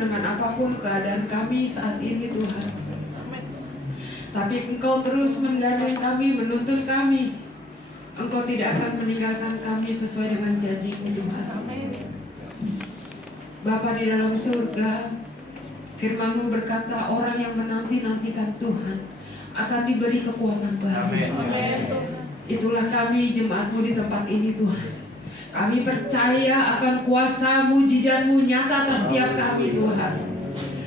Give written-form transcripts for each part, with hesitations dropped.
dengan apapun keadaan kami saat ini Tuhan. Tapi Engkau terus menggandeng kami, menuntun kami. Engkau tidak akan meninggalkan kami sesuai dengan janji-Mu Tuhan. Bapa di dalam surga, firman-Mu berkata orang yang menanti-nantikan Tuhan akan diberi kekuatan baru. Itulah kami jemaat-Mu di tempat ini Tuhan. Kami percaya akan kuasa mujizat-Mu nyata atas setiap kami Tuhan.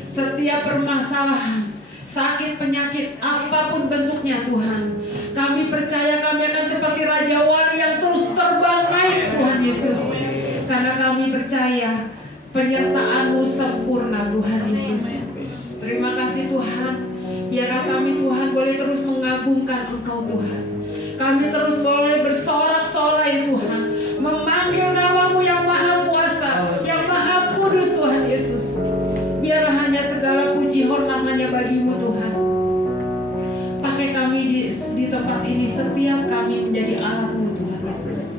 Setiap permasalahan, sakit, penyakit, apapun bentuknya Tuhan, kami percaya kami akan seperti Raja Wali yang terus terbang naik Tuhan Yesus. Karena kami percaya penyertaan-Mu sempurna Tuhan Yesus. Terima kasih Tuhan. Biarlah kami Tuhan boleh terus mengagungkan Engkau Tuhan. Kami terus boleh bersorak-sorai Tuhan, memanggil nama-Mu yang maha kuasa, yang maha kudus Tuhan Yesus. Biarlah hanya segala puji hormat hanya bagi-Mu Tuhan. Pakai kami di tempat ini, setiap kami menjadi alat-Mu Tuhan Yesus.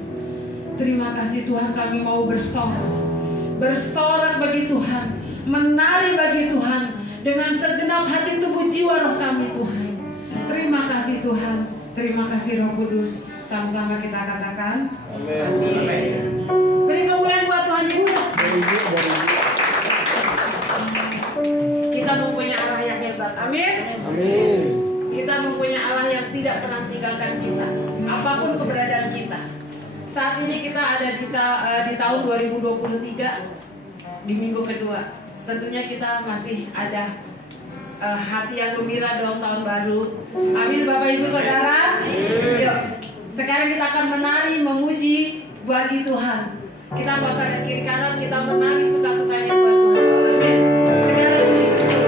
Terima kasih Tuhan, kami mau bersorak bagi Tuhan, menari bagi Tuhan dengan segenap hati, tubuh, jiwa, roh kami Tuhan. Terima kasih Tuhan, terima kasih Roh Kudus. Sama-sama kita katakan amin. Beri kemuliaan buat Tuhan Yesus. Kita mempunyai Allah yang hebat. Amin. Amin. Kita mempunyai Allah yang tidak pernah meninggalkan kita, apapun keberadaan kita. Saat ini kita ada di tahun 2023, di minggu kedua. Tentunya kita masih ada hati yang gembira dalam tahun baru. Amin Bapak Ibu Saudara. Yuk, sekarang kita akan menari memuji bagi Tuhan. Kita nggak usah ke kiri kanan, kita menari suka-sukanya buat Tuhan. Amin. Sekarang puji syukur.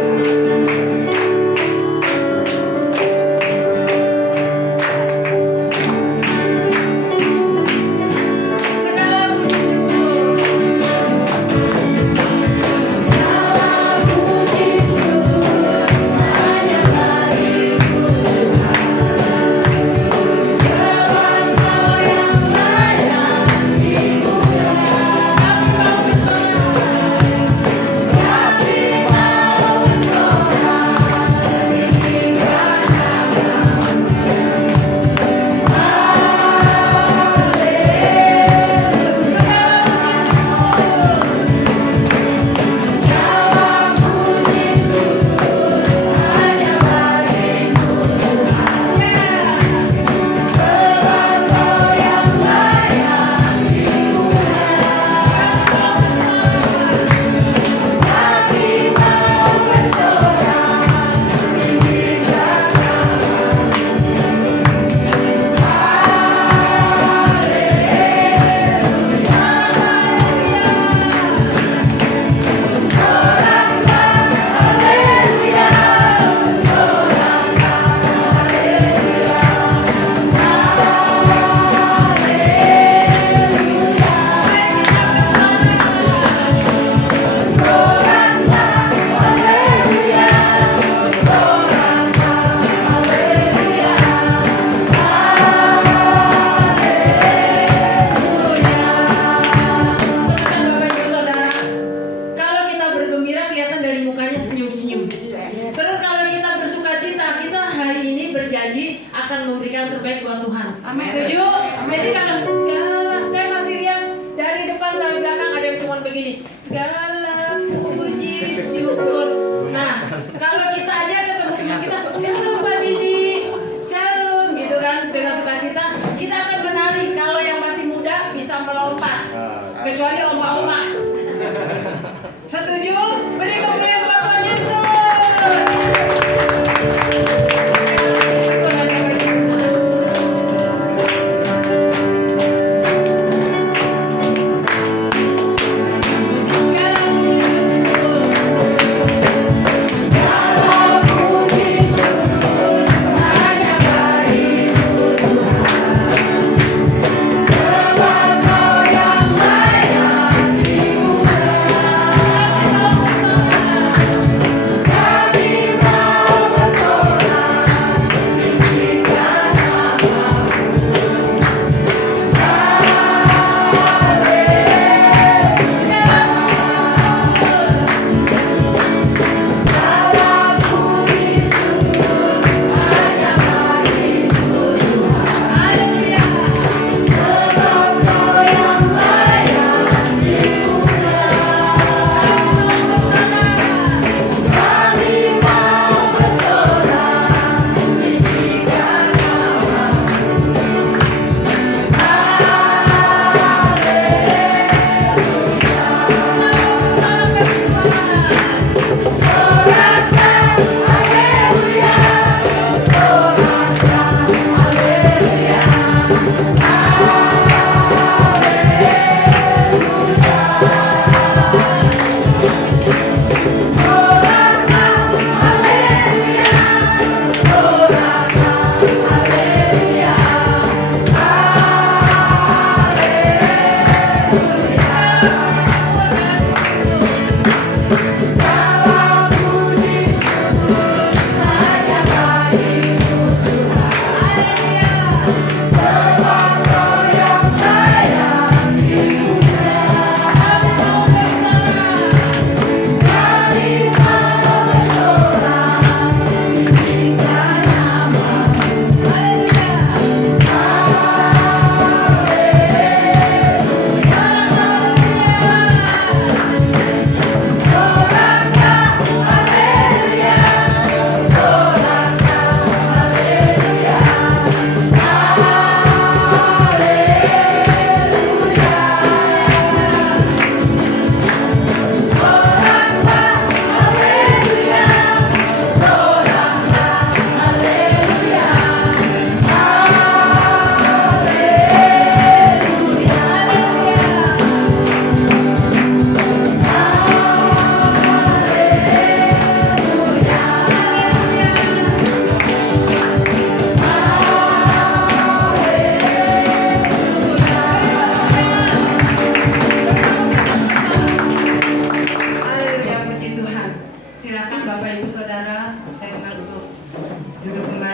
Kecuali oma-oma. Setuju? Beri kemuliaan buat Tuhan Yesus.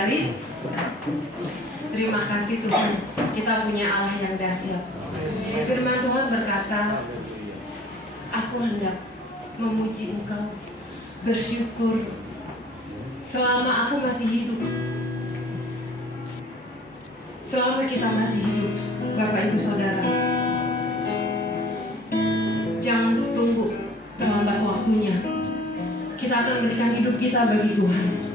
saudara-saudari, terima kasih Tuhan, kita punya Allah yang dahsyat. Firman Tuhan berkata, aku hendak memuji Engkau, bersyukur selama aku masih hidup. Selama kita masih hidup, Bapak Ibu Saudara, jangan tunggu terlambat waktunya. Kita akan berikan hidup kita bagi Tuhan.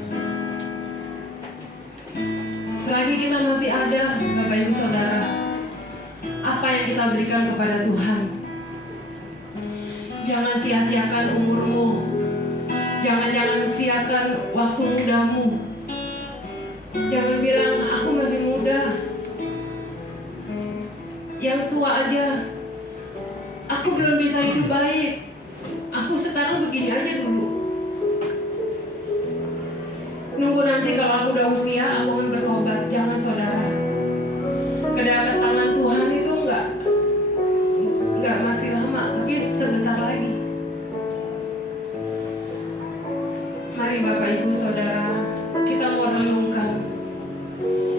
Selagi kita masih ada, Bapak Ibu Saudara, apa yang kita berikan kepada Tuhan? Jangan sia-siakan umurmu. Jangan sia-siakan waktu mudamu. Jangan bilang, aku masih muda. Yang tua aja, aku belum bisa hidup baik. Aku sekarang begini aja dulu. Nunggu nanti kalau aku udah usia, aku akan bertobat. Jangan saudara. Kedatangan Tuhan itu enggak masih lama, tapi sebentar lagi. Mari Bapak Ibu Saudara, kita mau renungkan.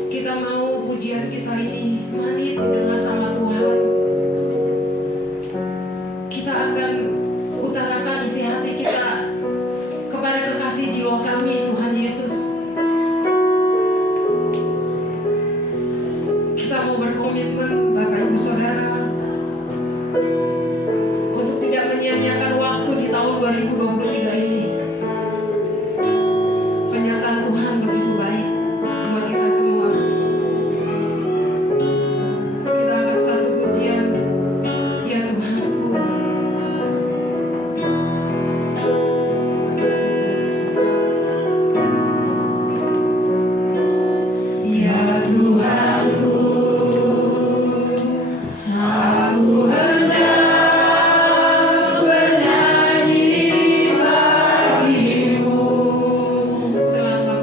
Kita mau pujian kita ini manis didengar sama Tuhan. Kita akan utarakan isi hati kita kepada kekasih jiwa kami, Tuhan Yesus. Kita mau berkomitmen, Bapak Ibu Saudara, untuk tidak menyia-nyiakan waktu di tahun 2023 ini. Penyertaan Tuhan begitu baik buat kita semua. Kita angkat satu pujian, ya Tuhanku. Ya Tuhanku, aku hendak bernyanyi bagimu selama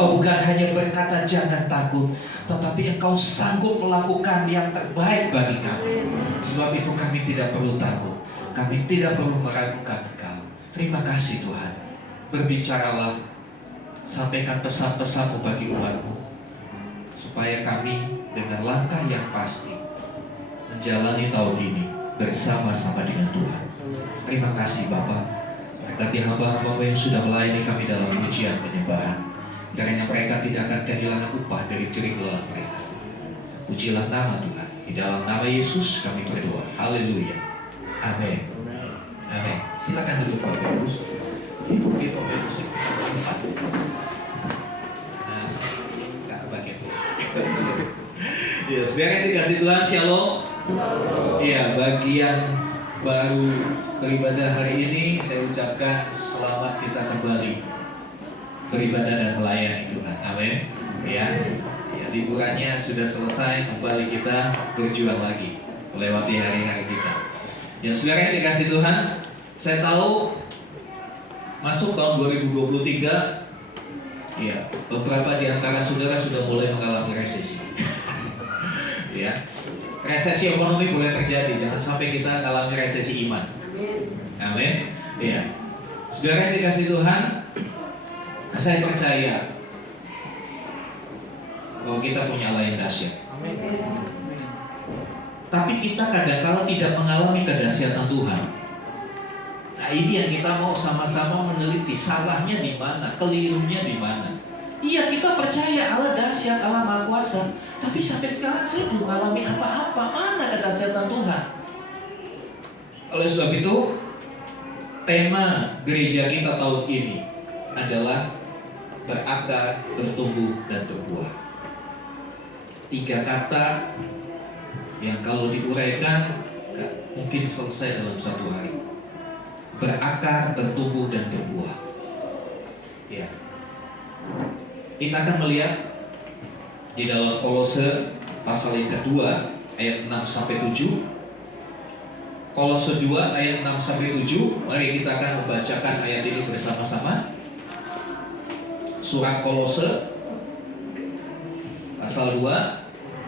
Engkau bukan hanya berkata jangan takut, tetapi Engkau sanggup melakukan yang terbaik bagi kami. Sebab itu kami tidak perlu takut, kami tidak perlu meragukan Engkau. Terima kasih Tuhan. Berbicaralah, sampaikan pesan-pesan-Mu bagi umat-Mu, supaya kami dengan langkah yang pasti menjalani tahun ini bersama-sama dengan Tuhan. Terima kasih Bapa. Berkati hamba-hamba yang sudah melayani kami dalam pujian penyembahan, karena mereka tidak akan kehilangan upah dari jerih lelah mereka. Pujilah nama Tuhan. Di dalam nama Yesus kami berdoa. Haleluya. Amin. Amin. Silakan duduk Bapak Ibu. Mungkin Bapak Ibu tempat. Nah, nggak bagian ya, saudara yang dikasih Tuhan, shalom. Iya, bagian baru beribadah hari ini saya ucapkan selamat kita kembali beribadah dan melayani Tuhan. Amin. Ya, liburannya sudah selesai, kembali kita berjuang lagi melewati hari-hari kita. Ya, saudara yang dikasih Tuhan, saya tahu masuk tahun 2023, ya, beberapa di antara saudara sudah mulai mengalami resesi. Ya, resesi ekonomi boleh terjadi, jangan sampai kita alami resesi iman. Amin. Ya, saudara yang dikasih Tuhan, saya percaya bahwa kita punya Allah yang dahsyat. Tapi kita kadang-kala tidak mengalami kedahsyatan Tuhan. Nah, ini yang kita mau sama-sama meneliti, salahnya di mana, kelirunya di mana. Iya, kita percaya Allah dahsyat, Allah Maha Kuasa, tapi sampai sekarang saya belum mengalami apa-apa. Mana kedahsyatan Tuhan? Oleh sebab itu, tema gereja kita tahun ini adalah berakar, bertumbuh, dan berbuah. 3 kata yang kalau diuraikan gak mungkin selesai dalam 1 hari. Berakar, bertumbuh, dan berbuah. Ya. Kita akan melihat di dalam Kolose pasal yang kedua ayat 6-7. Kolose 2 ayat 6-7. Mari kita akan membacakan ayat ini bersama-sama. Surat Kolose pasal 2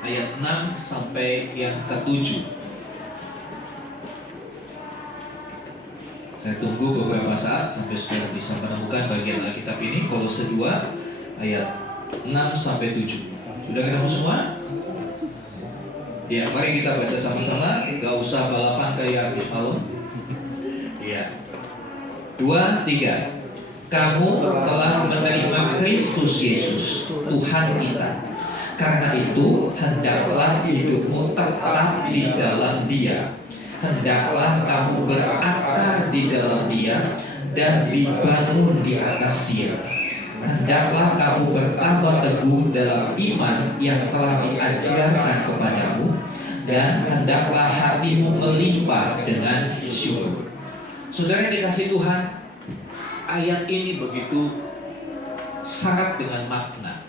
ayat 6 sampai yang ke-7. Saya tunggu beberapa saat sampai saudara bisa menemukan bagian Alkitab ini. Kolose 2 ayat 6-7. Sudah ketemu semua? Ya, mari kita baca sama-sama. Gak usah balapan kayak habis malam. Ya, 2, 3. Kamu telah menerima Kristus Yesus, Tuhan kita. Karena itu, hendaklah hidupmu tetap di dalam Dia. Hendaklah kamu berakar di dalam Dia dan dibangun di atas Dia. Hendaklah kamu bertambah teguh dalam iman yang telah diajarkan kepadamu, dan hendaklah hatimu melimpah dengan syukur. Saudara yang dikasih Tuhan, ayat ini begitu syarat dengan makna.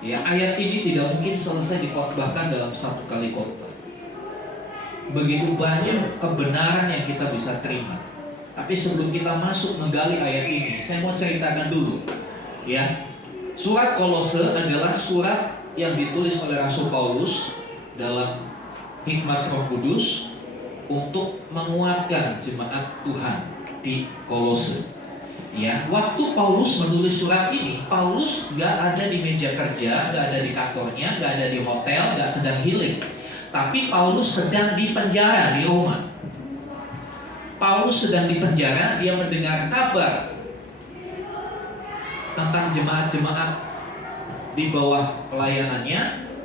Ya, ayat ini tidak mungkin selesai dikhotbahkan dalam 1 kali khotbah. Begitu banyak kebenaran yang kita bisa terima. Tapi sebelum kita masuk menggali ayat ini, saya mau ceritakan dulu. Ya, surat Kolose adalah surat yang ditulis oleh Rasul Paulus dalam hikmat Roh Kudus untuk menguatkan jemaat Tuhan di Kolose. Ya, waktu Paulus menulis surat ini, Paulus gak ada di meja kerja, gak ada di kantornya, gak ada di hotel, gak sedang healing. Tapi Paulus sedang di penjara di Roma. Paulus sedang di penjara, dia mendengar kabar tentang jemaat-jemaat di bawah pelayanannya,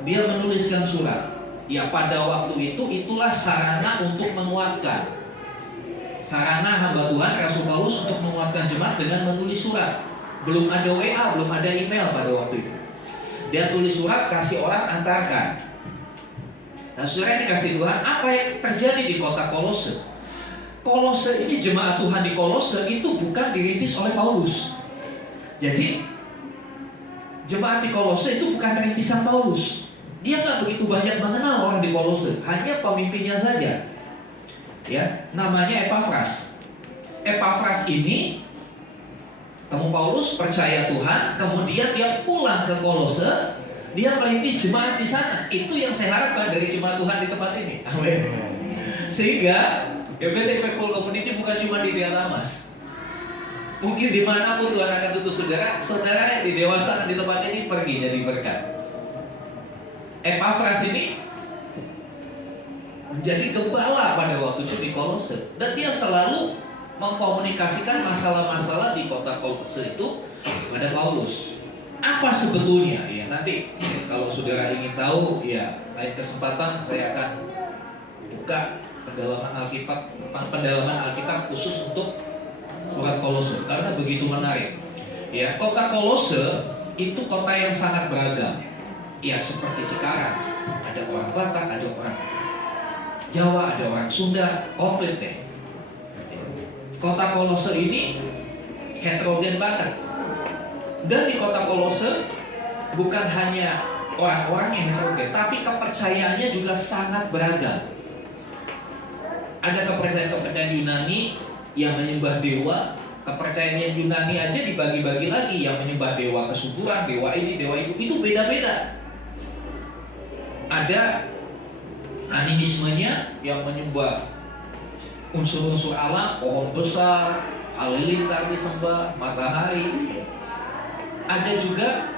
dia menuliskan surat. Ya, pada waktu itu itulah sarana untuk menguatkan. Sarana hamba Tuhan Rasul Paulus untuk menguatkan jemaat dengan menulis surat. Belum ada WA, belum ada email pada waktu itu. Dia tulis surat, kasih orang antarkan. Nah, saudara yang dikasih Tuhan, apa yang terjadi di kota Kolose? Kolose ini, jemaat Tuhan di Kolose itu bukan dirintis oleh Paulus. Jadi jemaat di Kolose itu bukan rintisan Paulus. Dia nggak begitu banyak mengenal orang di Kolose, hanya pemimpinnya saja. Ya, namanya Epafras. Epafras ini Paulus percaya Tuhan, kemudian dia pulang ke Kolose, dia merintis jemaat di sana. Itu yang saya harapkan dari jemaat Tuhan di tempat ini. Amin. Sehingga GBT Full Community bukan cuma di Dialamas. Mungkin dimanapun Tuhan akan tuntut saudara yang didewasakan di tempat ini pergi jadi berkat. Epafras ini menjadi gembala pada waktu itu di Kolose, dan dia selalu mengkomunikasikan masalah-masalah di kota Kolose itu pada Paulus. Apa sebetulnya? Ya nanti kalau saudara ingin tahu, ya lain kesempatan saya akan buka pendalaman Alkitab khusus untuk surat Kolose karena begitu menarik. Ya, kota Kolose itu kota yang sangat beragam. Ya seperti Cikarang, ada orang Batak, ada orang Jawa, ada orang Sunda, komplit deh. Kota Kolose ini heterogen banget. Dan di kota Kolose bukan hanya orang-orang yang heterogen, tapi kepercayaannya juga sangat beragam. Ada kepercayaan Yunani yang menyembah dewa. Kepercayaan Yunani aja dibagi-bagi lagi, yang menyembah dewa kesuburan, dewa ini, dewa itu beda-beda. Ada animismenya yang menyembah unsur-unsur alam, pohon besar, halilintar disembah, matahari. Ada juga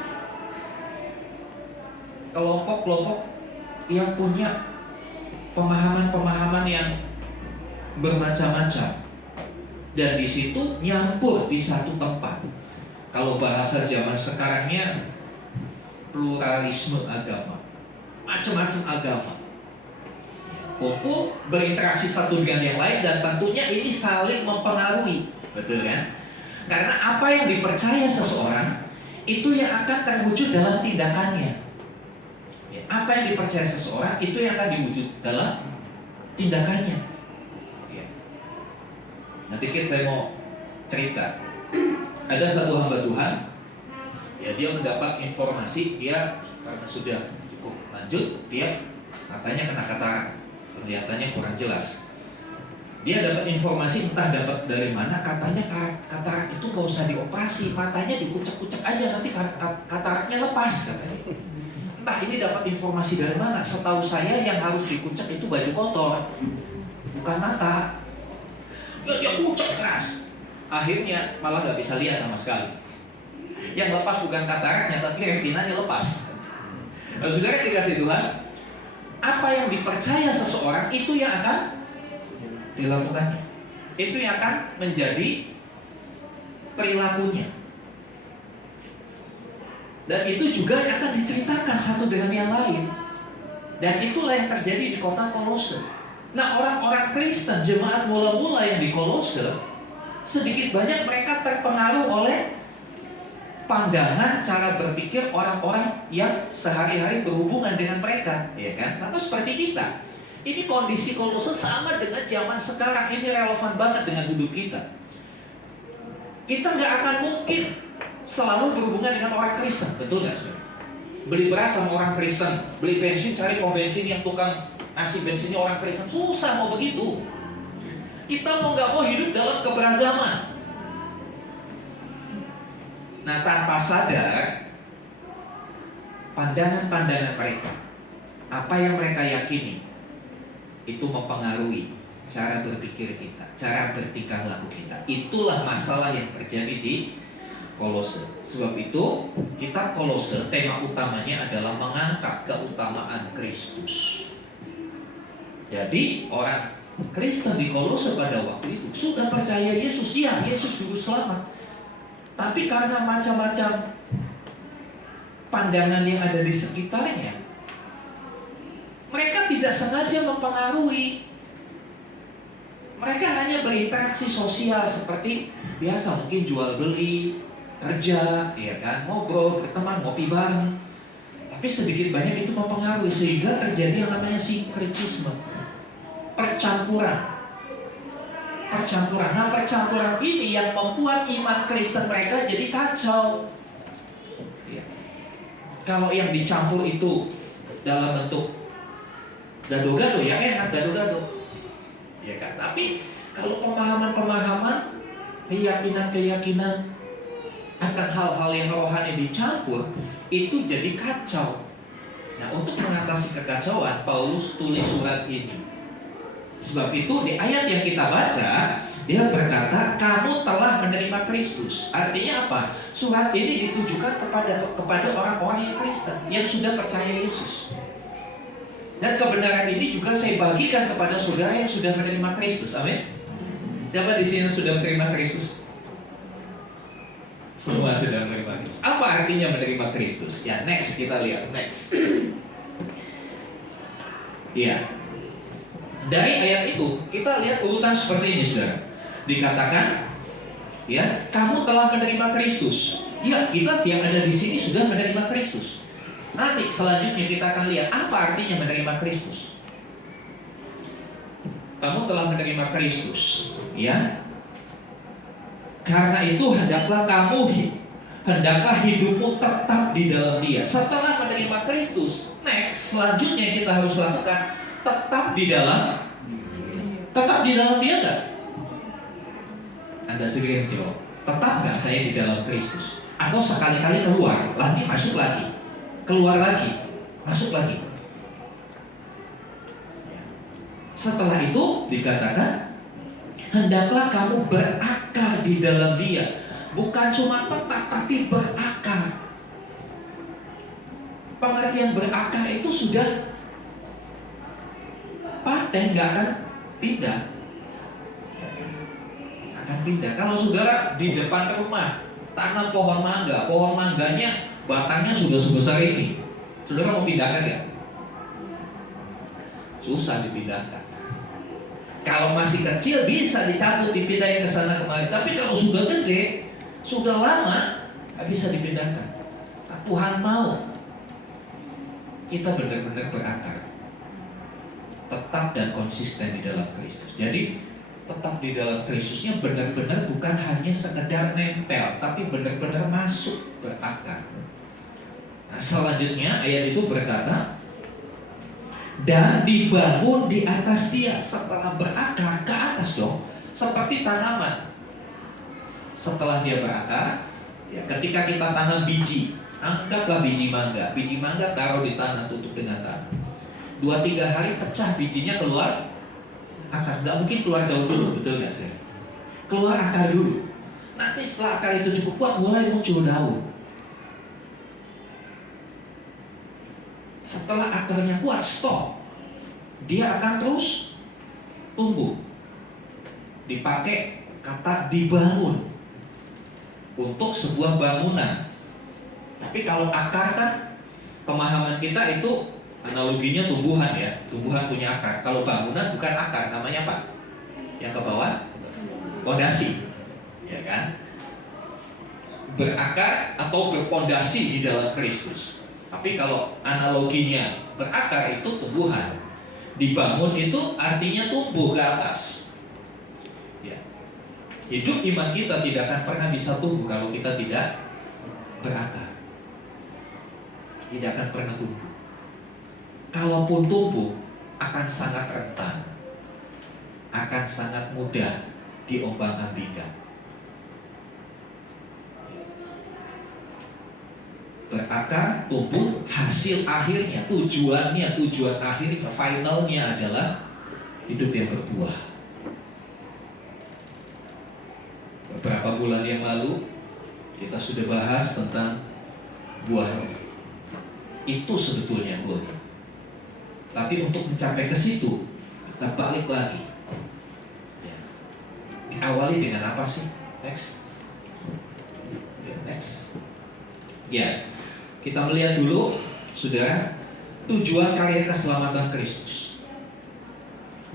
kelompok-kelompok yang punya pemahaman-pemahaman yang bermacam-macam, dan di situ nyampur di satu tempat. Kalau bahasa zaman sekarangnya pluralisme agama, macam-macam agama kumpul berinteraksi satu dengan yang lain, dan tentunya ini saling mempengaruhi, betul kan? Karena apa yang dipercaya seseorang itu yang akan terwujud dalam tindakannya. Apa yang dipercaya seseorang itu yang akan diwujud dalam tindakannya. Nah, dikit saya mau cerita. Ada satu hamba Tuhan, ya dia mendapat informasi, dia karena sudah cukup lanjut, dia matanya kena katarak, penglihatannya kurang jelas. Dia dapat informasi, entah dapat dari mana, katanya katarak itu gak usah dioperasi, matanya dikucek-kucek aja, nanti kataraknya lepas katanya. Entah ini dapat informasi dari mana. Setahu saya yang harus dikucek itu baju kotor, bukan mata. Dia kucek keras, akhirnya malah gak bisa lihat sama sekali. Yang lepas bukan kataraknya, tapi retinanya lepas. Nah, saudara dikasih Tuhan, apa yang dipercaya seseorang itu yang akan dilakukannya, itu yang akan menjadi perilakunya, dan itu juga yang akan diceritakan satu dengan yang lain. Dan itulah yang terjadi di kota Kolose. Nah, orang-orang Kristen, jemaat mula-mula yang di Kolose, sedikit banyak mereka terpengaruh oleh pandangan cara berpikir orang-orang yang sehari-hari berhubungan dengan mereka, ya kan? Karena seperti kita, ini kondisi Kolose sama dengan zaman sekarang, ini relevan banget dengan hidup kita. Kita nggak akan mungkin selalu berhubungan dengan orang Kristen, betul nggak sih? Beli beras sama orang Kristen, beli bensin cari pom bensin yang tukang ngasih bensinnya orang Kristen, susah mau begitu. Kita mau nggak mau hidup dalam keberagaman. Nah, tanpa sadar, pandangan-pandangan mereka, apa yang mereka yakini, itu mempengaruhi cara berpikir kita, cara bertingkah laku kita. Itulah masalah yang terjadi di Kolose. Sebab itu, kitab Kolose, tema utamanya adalah mengangkat keutamaan Kristus. Jadi, orang Kristen di Kolose pada waktu itu sudah percaya Yesus, ya Yesus juru selamat. Tapi karena macam-macam pandangan yang ada di sekitarnya, mereka tidak sengaja mempengaruhi. Mereka hanya berinteraksi sosial seperti biasa, mungkin jual beli, kerja, ya kan, ngobrol, berteman, ngopi bareng. Tapi sedikit banyak itu mempengaruhi, sehingga terjadi yang namanya sinkretisme, percampuran. Nah, percampuran ini yang membuat iman Kristen mereka jadi kacau. Ya. Kalau yang dicampur itu dalam bentuk gado-gado, ya enak gado-gado, ya kan. Tapi kalau pemahaman-pemahaman, keyakinan-keyakinan akan hal-hal yang rohani dicampur, itu jadi kacau. Nah, untuk mengatasi kekacauan, Paulus tulis surat ini. Sebab itu di ayat yang kita baca, dia berkata, kamu telah menerima Kristus. Artinya apa? Surat ini ditujukan kepada orang-orang yang Kristen, yang sudah percaya Yesus. Dan kebenaran ini juga saya bagikan kepada saudara yang sudah menerima Kristus. Amin. Siapa di sini sudah menerima Kristus? Semua sudah menerima Kristus. Apa artinya menerima Kristus? Ya, next kita lihat, next. Ya. Dari ayat itu kita lihat urutan seperti ini, saudara. Dikatakan, ya, kamu telah menerima Kristus. Ya, kita yang ada di sini sudah menerima Kristus. Nanti selanjutnya kita akan lihat apa artinya menerima Kristus. Kamu telah menerima Kristus, ya. Karena itu hendaklah hidupmu tetap di dalam Dia. Setelah menerima Kristus, next selanjutnya kita harus lakukan tetap di dalam Dia enggak? Anda sendiri yang jawab. Tetap enggak saya di dalam Kristus? Atau sekali-kali keluar, lagi masuk lagi, keluar lagi, masuk lagi. Setelah itu dikatakan, hendaklah kamu berakar di dalam Dia. Bukan cuma tetap, tapi berakar. Pengertian berakar itu sudah paten, gak akan pindah. Akan pindah. Kalau saudara di depan rumah tanam pohon mangga, pohon mangganya batangnya sudah sebesar ini, saudara mau pindahkan gak? Susah dipindahkan. Kalau masih kecil bisa dicabut, dipindahin ke sana kemari. Tapi kalau sudah gede, sudah lama, nggak bisa dipindahkan. Tuhan mau kita benar-benar berakar, tetap dan konsisten di dalam Kristus. Jadi tetap di dalam Kristusnya benar-benar bukan hanya sekedar nempel, tapi benar-benar masuk, berakar. Nah, selanjutnya ayat itu berkata, dan dibangun di atas Dia. Setelah berakar ke atas dong, seperti tanaman. Setelah dia berakar, ya, ketika kita tanam biji, anggaplah biji mangga taruh di tanah, tutup dengan tanah. 2-3 hari pecah bijinya, keluar akar. Gak mungkin keluar daun dulu, betul gak sih? Keluar akar dulu. Nanti setelah akar itu cukup kuat, mulai muncul daun. Setelah akarnya kuat, stop. Dia akan terus tumbuh. Dipakai kata dibangun untuk sebuah bangunan. Tapi kalau akar kan, pemahaman kita itu analoginya tumbuhan, ya. Tumbuhan punya akar. Kalau bangunan bukan akar, namanya apa? Yang ke bawah, pondasi, ya kan? Berakar atau berpondasi di dalam Kristus. Tapi kalau analoginya berakar itu tumbuhan, dibangun itu artinya tumbuh ke atas. Ya. Hidup iman kita tidak akan pernah bisa tumbuh kalau kita tidak berakar. Tidak akan pernah tumbuh. Kalaupun tumbuh, akan sangat rentan, akan sangat mudah diombang-ambingkan. Berakar, tumbuh, hasil akhirnya, tujuan akhirnya, finalnya adalah hidup yang berbuah. Beberapa bulan yang lalu kita sudah bahas tentang buah roh. Itu sebetulnya goalnya. Tapi untuk mencapai ke situ, kita balik lagi. Ya. Diawali dengan apa sih? Next. Ya. Kita melihat dulu, saudara, tujuan karya keselamatan Kristus.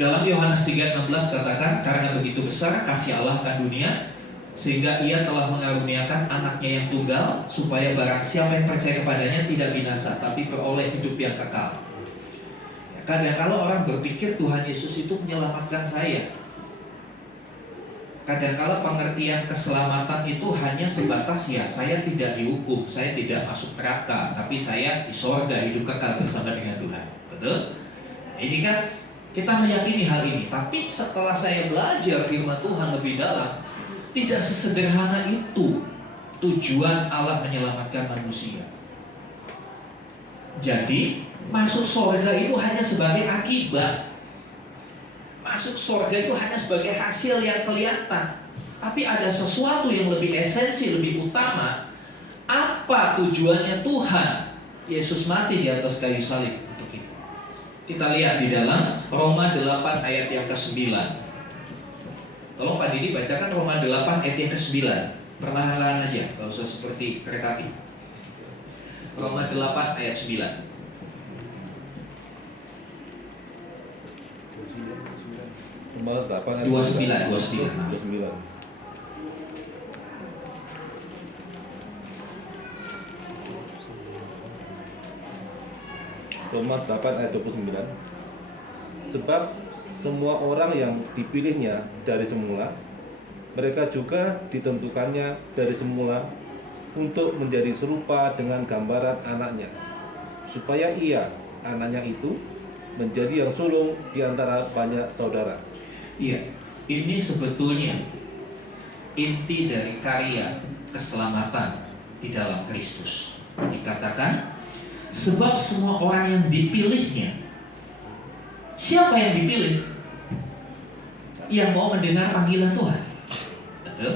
Dalam Yohanes 3:16 katakan, karena begitu besar kasih Allah akan dunia, sehingga Ia telah mengaruniakan anaknya yang tunggal, supaya barang siapa yang percaya kepadanya tidak binasa, tapi beroleh hidup yang kekal. Ya, kadang-kala orang berpikir Tuhan Yesus itu menyelamatkan saya. Kadang-kala pengertian keselamatan itu hanya sebatas, ya, saya tidak dihukum, saya tidak masuk neraka, tapi saya di sorga hidup kekal bersama dengan Tuhan. Betul? Ini kan kita meyakini hal ini. Tapi setelah saya belajar firman Tuhan lebih dalam, tidak sesederhana itu tujuan Allah menyelamatkan manusia. Jadi masuk surga itu hanya sebagai akibat. Masuk surga itu hanya sebagai hasil yang kelihatan. Tapi ada sesuatu yang lebih esensi, lebih utama. Apa tujuannya Tuhan Yesus mati di atas kayu salib untuk itu? Kita lihat di dalam Roma 8 ayat yang ke-9. Tolong Pak Didi bacakan Roma 8 ayat yang ke-9. Perlahan-lahan aja, gak usah seperti kereta api. Roma 8 ayat 9. 29. Roma 8 ayat 29. Sebab semua orang yang dipilihnya dari semula, mereka juga ditentukannya dari semula untuk menjadi serupa dengan gambaran anaknya, supaya ia, anaknya itu, menjadi yang sulung di antara banyak saudara. Iya, ini sebetulnya inti dari karya keselamatan di dalam Kristus. Dikatakan, sebab semua orang yang dipilihnya. Siapa yang dipilih? Yang mau mendengar panggilan Tuhan. Betul?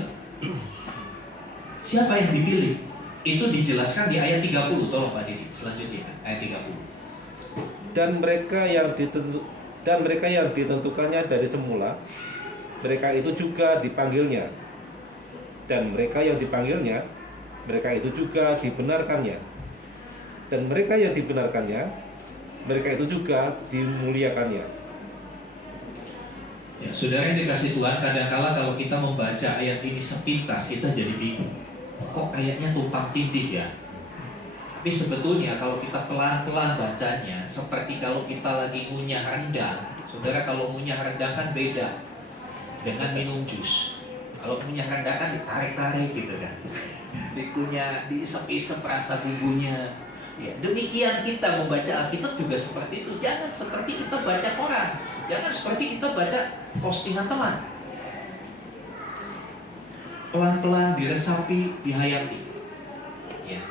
Siapa yang dipilih? Itu dijelaskan di ayat 30. Tolong Pak Didi, selanjutnya ayat 30. Dan mereka yang ditentukannya dari semula, mereka itu juga dipanggilnya. Dan mereka yang dipanggilnya, mereka itu juga dibenarkannya. Dan mereka yang dibenarkannya, mereka itu juga dimuliakannya. Ya, saudara yang dikasih Tuhan, kadang-kala kalau kita membaca ayat ini sepintas, kita jadi bingung. Kok ayatnya tumpang tindih ya? Tapi sebetulnya kalau kita pelan-pelan bacanya, seperti kalau kita lagi ngunyah rendang. Saudara, kalau ngunyah rendang kan beda dengan minum jus. Kalau ngunyah rendang kan ditarik-tarik gitu kan. Dikunyah, diisep-isep rasa bumbunya. Ya, demikian kita membaca Alkitab juga seperti itu. Jangan seperti kita baca koran. Jangan seperti kita baca postingan teman. Pelan-pelan diresapi, dihayati. Ya.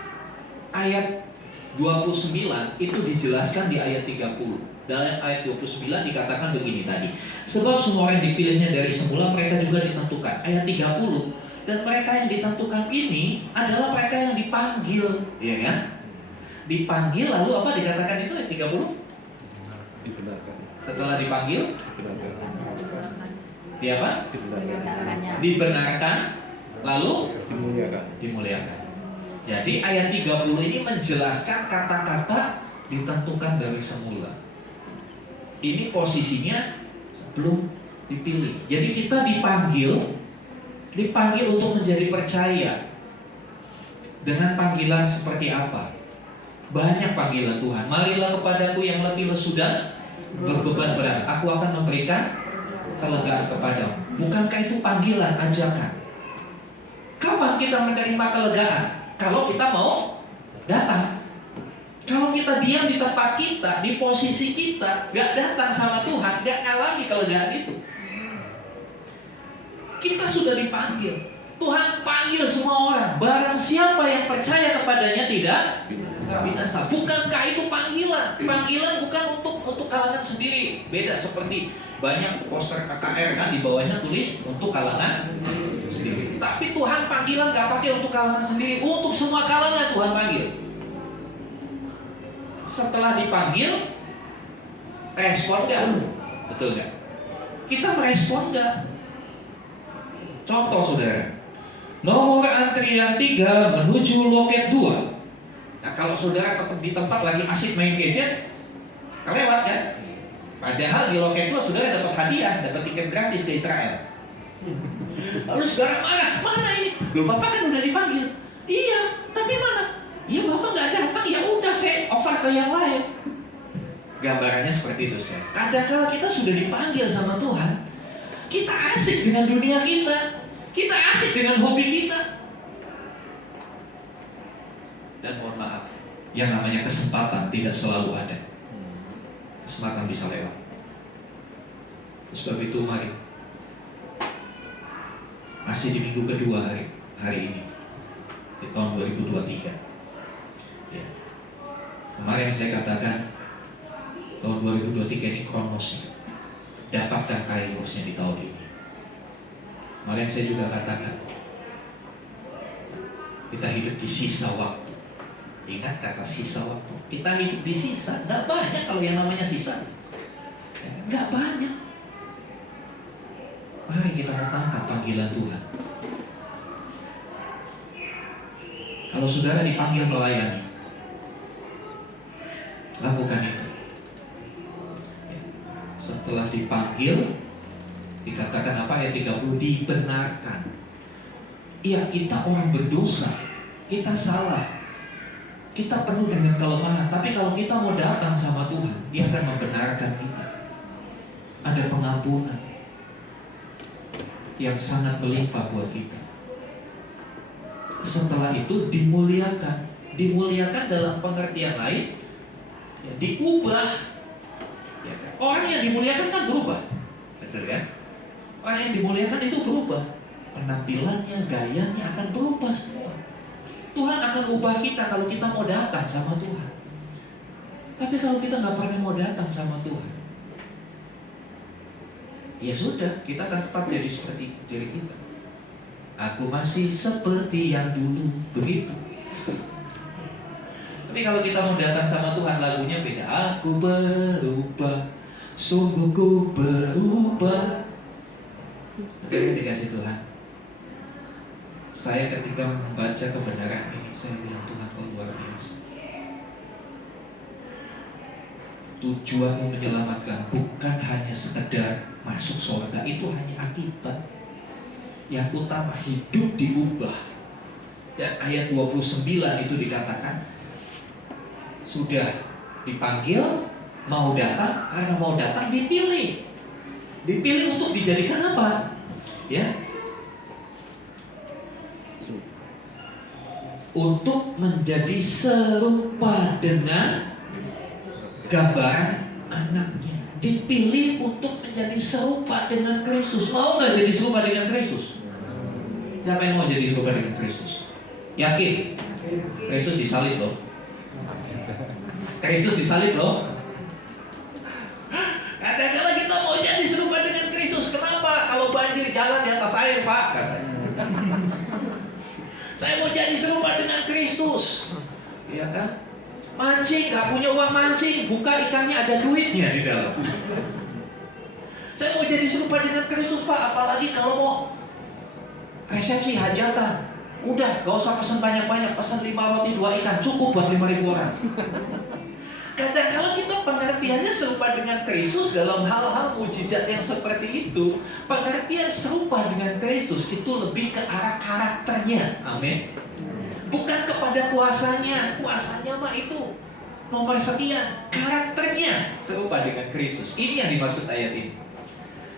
Ayat 29 itu dijelaskan di ayat 30. Dalam ayat 29 dikatakan begini tadi. Sebab semua orang yang dipilihnya dari semula, mereka juga ditentukan. Ayat 30. Dan mereka yang ditentukan ini adalah mereka yang dipanggil, ya kan? Dipanggil, lalu apa dikatakan itu ayat 30? Dibenarkan. Setelah dipanggil, Dibenarkan. di apa? Dibenarkan. Dibenarkan, lalu Dimuliakan. dimuliakan. Jadi ayat 30 ini menjelaskan kata-kata ditentukan dari semula. Ini posisinya belum dipilih. Jadi kita dipanggil untuk menjadi percaya. Dengan panggilan seperti apa? Banyak panggilan Tuhan. Marilah kepadaku yang letih lesu dan berbeban berat, aku akan memberikan kelegaan kepadamu. Bukankah itu panggilan, ajakan? Kapan kita menerima kelegaan? Kalau kita mau datang. Kalau kita diam di tempat kita, di posisi kita, gak datang sama Tuhan, gak ngalami kelegaan itu. Kita sudah dipanggil. Tuhan panggil semua orang. Barang siapa yang percaya kepadanya tidak binasa. Bukankah itu panggilan? Panggilan bukan untuk kalangan sendiri. Beda seperti banyak poster KKR kan di bawahnya tulis untuk kalangan sendiri. Tapi Tuhan panggilan gak pakai untuk kalangan sendiri, untuk semua kalangan Tuhan panggil. Setelah dipanggil, respon gak? Betul gak? Kita merespon gak? Contoh saudara, nomor antrian 3 menuju loket 2. Nah kalau saudara tetap di tempat lagi asik main gadget, kelewat kan? Padahal di loket 2 saudara dapat hadiah, dapat tiket gratis ke Israel. Lalu saudara marah, mana ini? Loh Bapak kan udah dipanggil. Iya, tapi mana? Ya Bapak nggak datang, ya udah saya over ke yang lain. Gambarannya seperti itu saudara. Kadang-kala kita sudah dipanggil sama Tuhan, kita asik dengan dunia kita asik dengan hobi kita. Dan mohon maaf, yang namanya kesempatan tidak selalu ada. Kesempatan bisa lewat. Sebab itu mari, masih di minggu kedua hari ini, di tahun 2023. Ya. Kemarin saya katakan tahun 2023 ini kronosnya, dapatkan kairosnya di tahun ini. Kemarin saya juga katakan kita hidup di sisa waktu. Ingat kata sisa waktu. Kita hidup di sisa. Nggak banyak kalau yang namanya sisa. Nggak banyak. Mari kita tangkap panggilan Tuhan. Kalau saudara dipanggil melayani, lakukan itu. Setelah dipanggil, dikatakan apa ayat 30, dibenarkan. Iya, kita orang berdosa, kita salah, kita penuh dengan kelemahan. Tapi kalau kita mau datang sama Tuhan, Dia akan membenarkan kita. Ada pengampunan yang sangat melimpah buat kita. Setelah itu dimuliakan. Dimuliakan dalam pengertian lain, ya, diubah. Ya, kan? Orang yang dimuliakan kan berubah, betul kan? Orang yang dimuliakan itu berubah. Penampilannya, gayanya akan berubah semua. Tuhan akan ubah kita kalau kita mau datang sama Tuhan. Tapi kalau kita nggak pernah mau datang sama Tuhan, ya sudah, kita akan tetap jadi seperti diri kita. Aku masih seperti yang dulu, begitu. Tapi kalau kita mau datang sama Tuhan, lagunya beda. Aku berubah, sungguh ku berubah. Oke, dikasih Tuhan. Saya ketika membaca kebenaran ini, saya bilang, Tuhan kau luar biasa. Tujuanmu menyelamatkan bukan hanya sekedar masuk surga, itu hanya akibat. Yang utama hidup diubah. Dan ayat 29 itu dikatakan sudah dipanggil, mau datang, karena mau datang dipilih. Dipilih untuk dijadikan apa? Ya, untuk menjadi serupa dengan gambaran anaknya. Dipilih untuk menjadi serupa dengan Kristus. Mau nggak jadi serupa dengan Kristus? Siapa yang mau jadi serupa dengan Kristus? Yakin? Kristus disalib loh. Kristus disalib loh. Kadang-kadang kita mau jadi serupa dengan Kristus. Kenapa? Kalau banjir jalan di atas air, Pak, katanya. Saya mau jadi serupa dengan Kristus, ya kan? Mancing, nggak punya uang mancing, buka ikannya ada duitnya di dalam. Saya mau jadi serupa dengan Kristus, Pak. Apalagi kalau mau resepsi hajatan, udah, gak usah pesan banyak-banyak, pesan 5 roti 2 ikan, cukup buat 5.000 orang. Kadang-kadang kita pengertiannya serupa dengan Kristus dalam hal-hal mujizat yang seperti itu. Pengertian serupa dengan Kristus itu lebih ke arah karakternya. Amin. Bukan kepada kuasanya. Kuasanya mah itu nomor sekian. Karakternya serupa dengan Kristus. Ini yang dimaksud ayat ini.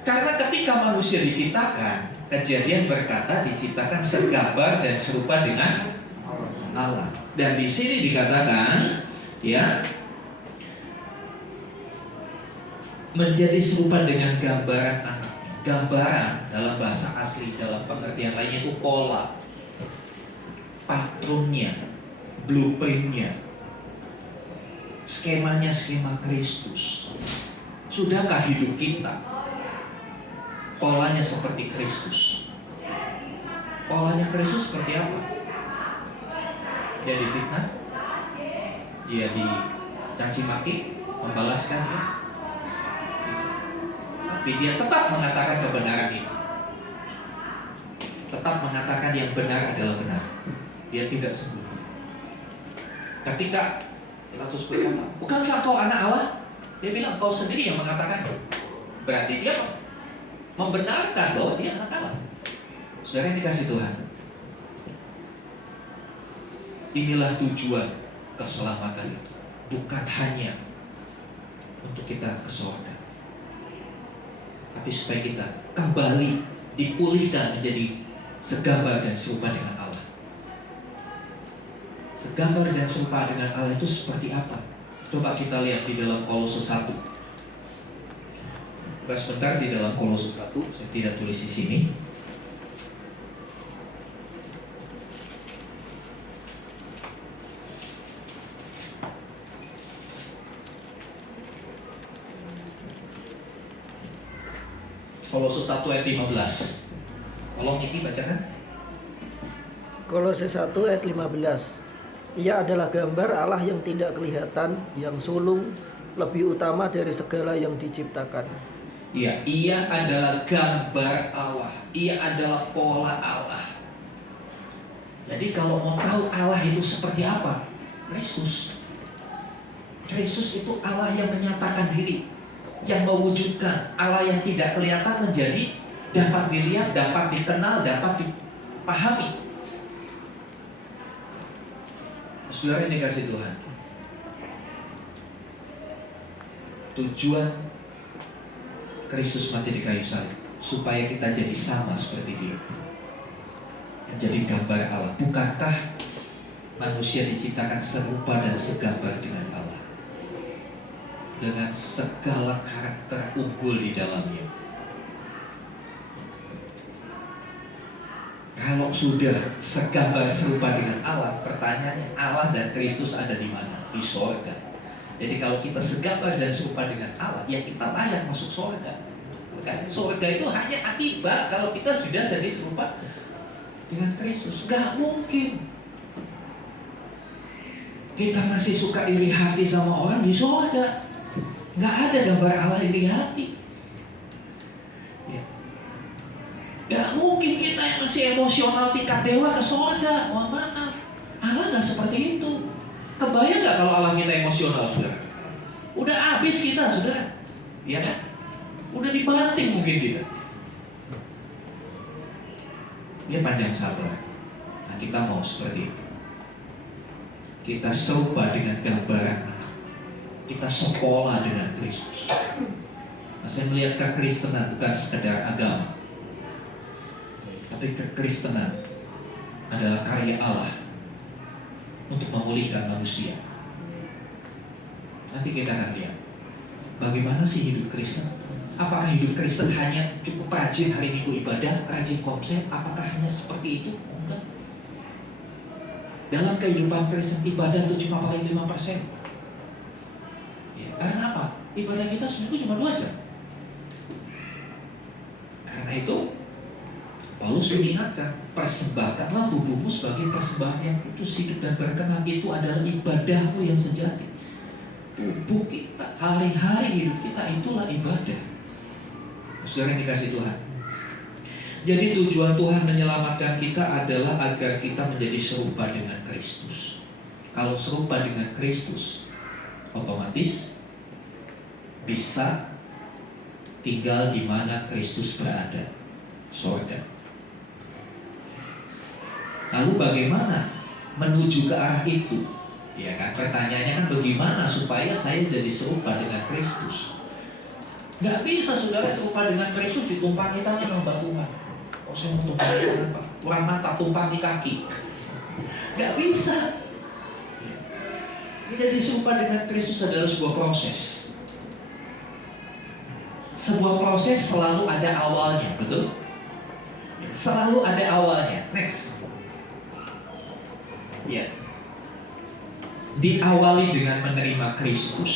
Karena ketika manusia diciptakan, Kejadian berkata diciptakan segambar dan serupa dengan Allah. Dan di sini dikatakan, ya, menjadi serupa dengan gambaran anaknya. Gambaran dalam bahasa asli, dalam pengertian lainnya itu pola, patronnya, blueprintnya, skemanya skema Kristus. Sudahkah hidup kita polanya seperti Kristus? Polanya Kristus seperti apa? Dia difitnah, dia dicaci maki, membalaskannya, tapi dia tetap mengatakan kebenaran itu, tetap mengatakan yang benar adalah benar. Dia tidak sembunyi. Ketika Pilatus berkata, bukankah kau anak Allah? Dia bilang, kau sendiri yang mengatakan. Berarti dia membenarkan bahwa dia anak Allah. Saudara yang dikasih Tuhan, inilah tujuan keselamatan itu. Bukan hanya untuk kita ke surga, tapi supaya kita kembali dipulihkan menjadi segambar dan serupa dengan Allah. Segambar dan serupa dengan Allah itu seperti apa? Coba kita lihat di dalam Kolose 1. Buka sebentar di dalam Kolose 1, saya tidak tulis di sini. Kolose 1 ayat 15. Tolong Niki bacakan. Kolose 1 ayat 15. Ia adalah gambar Allah yang tidak kelihatan, yang sulung, lebih utama dari segala yang diciptakan. Iya, ia adalah gambar Allah. Ia adalah pola Allah. Jadi kalau mau tahu Allah itu seperti apa? Kristus. Kristus itu Allah yang menyatakan diri, yang mewujudkan. Allah yang tidak kelihatan menjadi dapat dilihat, dapat dikenal, dapat dipahami. Saudara yang dikasih Tuhan, tujuan Kristus mati di kayu salib supaya kita jadi sama seperti Dia, menjadi gambar Allah. Bukankah manusia diciptakan serupa dan segambar dengan Allah, dengan segala karakter unggul di dalamnya? Kalau sudah segambar serupa dengan Allah, pertanyaannya Allah dan Kristus ada di mana? Di sorga. Jadi kalau kita segambar dan serupa dengan Allah, ya kita layak masuk sorga. Bukan? Sorga itu hanya akibat kalau kita sudah jadi serupa dengan Kristus. Gak mungkin kita masih suka iri hati sama orang di sorga. Gak ada gambar Allah iri hati. Gak mungkin kita yang masih emosional tingkat dewa ke sorga. Mohon maaf, Allah gak seperti itu. Kebayang gak kalau Allah kita emosional, saudara? Udah habis kita, saudara. Ya kan? Udah dibanting mungkin kita. Dia panjang sabar. Nah, kita mau seperti itu. Kita serupa dengan gambaran Allah. Kita sekolah dengan Kristus. Nah, saya melihat kekristenan bukan sekedar agama, tapi kekristenan adalah karya Allah untuk memulihkan manusia. Nanti kita akan lihat bagaimana sih hidup Kristen. Apakah hidup Kristen hanya cukup rajin hari Minggu ibadah, rajin komsel? Apakah hanya seperti itu? Enggak. Dalam kehidupan Kristen, ibadah itu cuma paling 5%. Ya, karena apa? Ibadah kita seminggu cuma 2 jam. Karena itu Paulus mengingatkan, persembahkanlah tubuhmu sebagai persembahan yang kudus, hidup dan berkenan. Itu adalah ibadahmu yang sejati. Tubuh kita, hari-hari hidup kita itulah ibadah. Saudara yang dikasih Tuhan. Jadi tujuan Tuhan menyelamatkan kita adalah agar kita menjadi serupa dengan Kristus. Kalau serupa dengan Kristus, otomatis bisa tinggal di mana Kristus berada, surga. Lalu bagaimana menuju ke arah itu? Ya kan, pertanyaannya kan bagaimana supaya saya jadi serupa dengan Kristus? Gak bisa saudara serupa dengan Kristus ditumpangi tangan sama batuan. Oh, saya mau tumpangi tangan Pak, kurang mata tumpangi kaki. Gak bisa. Jadi serupa dengan Kristus adalah sebuah proses. Sebuah proses selalu ada awalnya, betul? Selalu ada awalnya. Next. Ya. Diawali dengan menerima Kristus.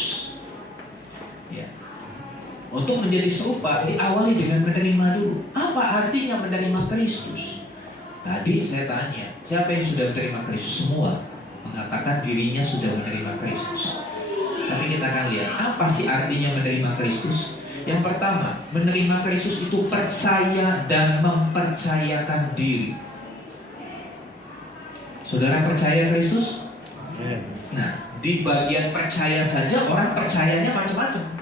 Ya. Untuk menjadi serupa diawali dengan menerima dulu. Apa artinya menerima Kristus? Tadi saya tanya, siapa yang sudah menerima Kristus? Semua mengatakan dirinya sudah menerima Kristus. Tapi kita akan lihat apa sih artinya menerima Kristus. Yang pertama, menerima Kristus itu percaya dan mempercayakan diri. Saudara percaya Kristus? Nah, di bagian percaya saja orang percayanya macam-macam.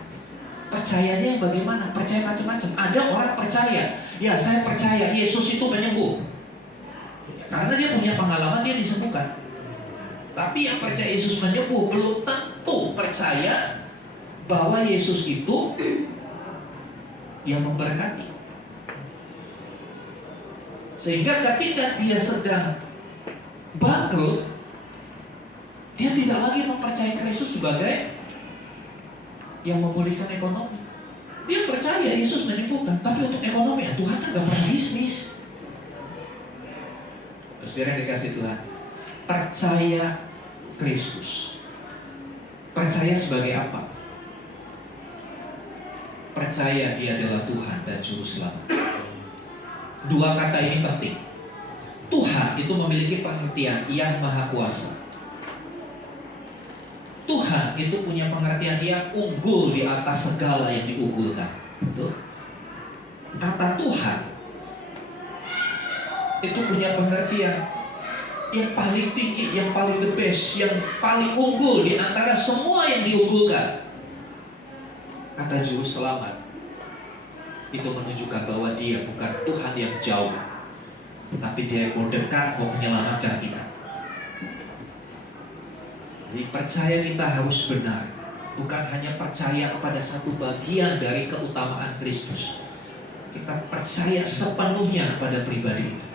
Percayanya bagaimana? Percaya macam-macam. Ada orang percaya, ya saya percaya Yesus itu penyembuh, karena dia punya pengalaman dia disembuhkan. Tapi yang percaya Yesus menyembuh belum tentu percaya bahwa Yesus itu yang memberkati. Sehingga ketika dia sedang bangkrut, dia tidak lagi mempercayai Kristus sebagai yang memulihkan ekonomi. Dia percaya Yesus menyembuhkan, tapi untuk ekonomi ya Tuhan kan gak pernah bisnis. Saudara yang dikasih Tuhan, percaya Kristus. Percaya sebagai apa? percaya Dia adalah Tuhan dan Juru Selamat. Dua kata ini penting. Tuhan itu memiliki pengertian yang maha kuasa. Tuhan itu punya pengertian yang unggul di atas segala yang diunggulkan. Betul? Kata Tuhan itu punya pengertian yang paling tinggi, yang paling the best, yang paling unggul di antara semua yang diunggulkan. Kata Juru Selamat itu menunjukkan bahwa Dia bukan Tuhan yang jauh, tapi Dia mau dekat, mau menyelamatkan kita. Jadi percaya kita harus benar, bukan hanya percaya kepada satu bagian dari keutamaan Kristus. Kita percaya sepenuhnya kepada pribadi itu.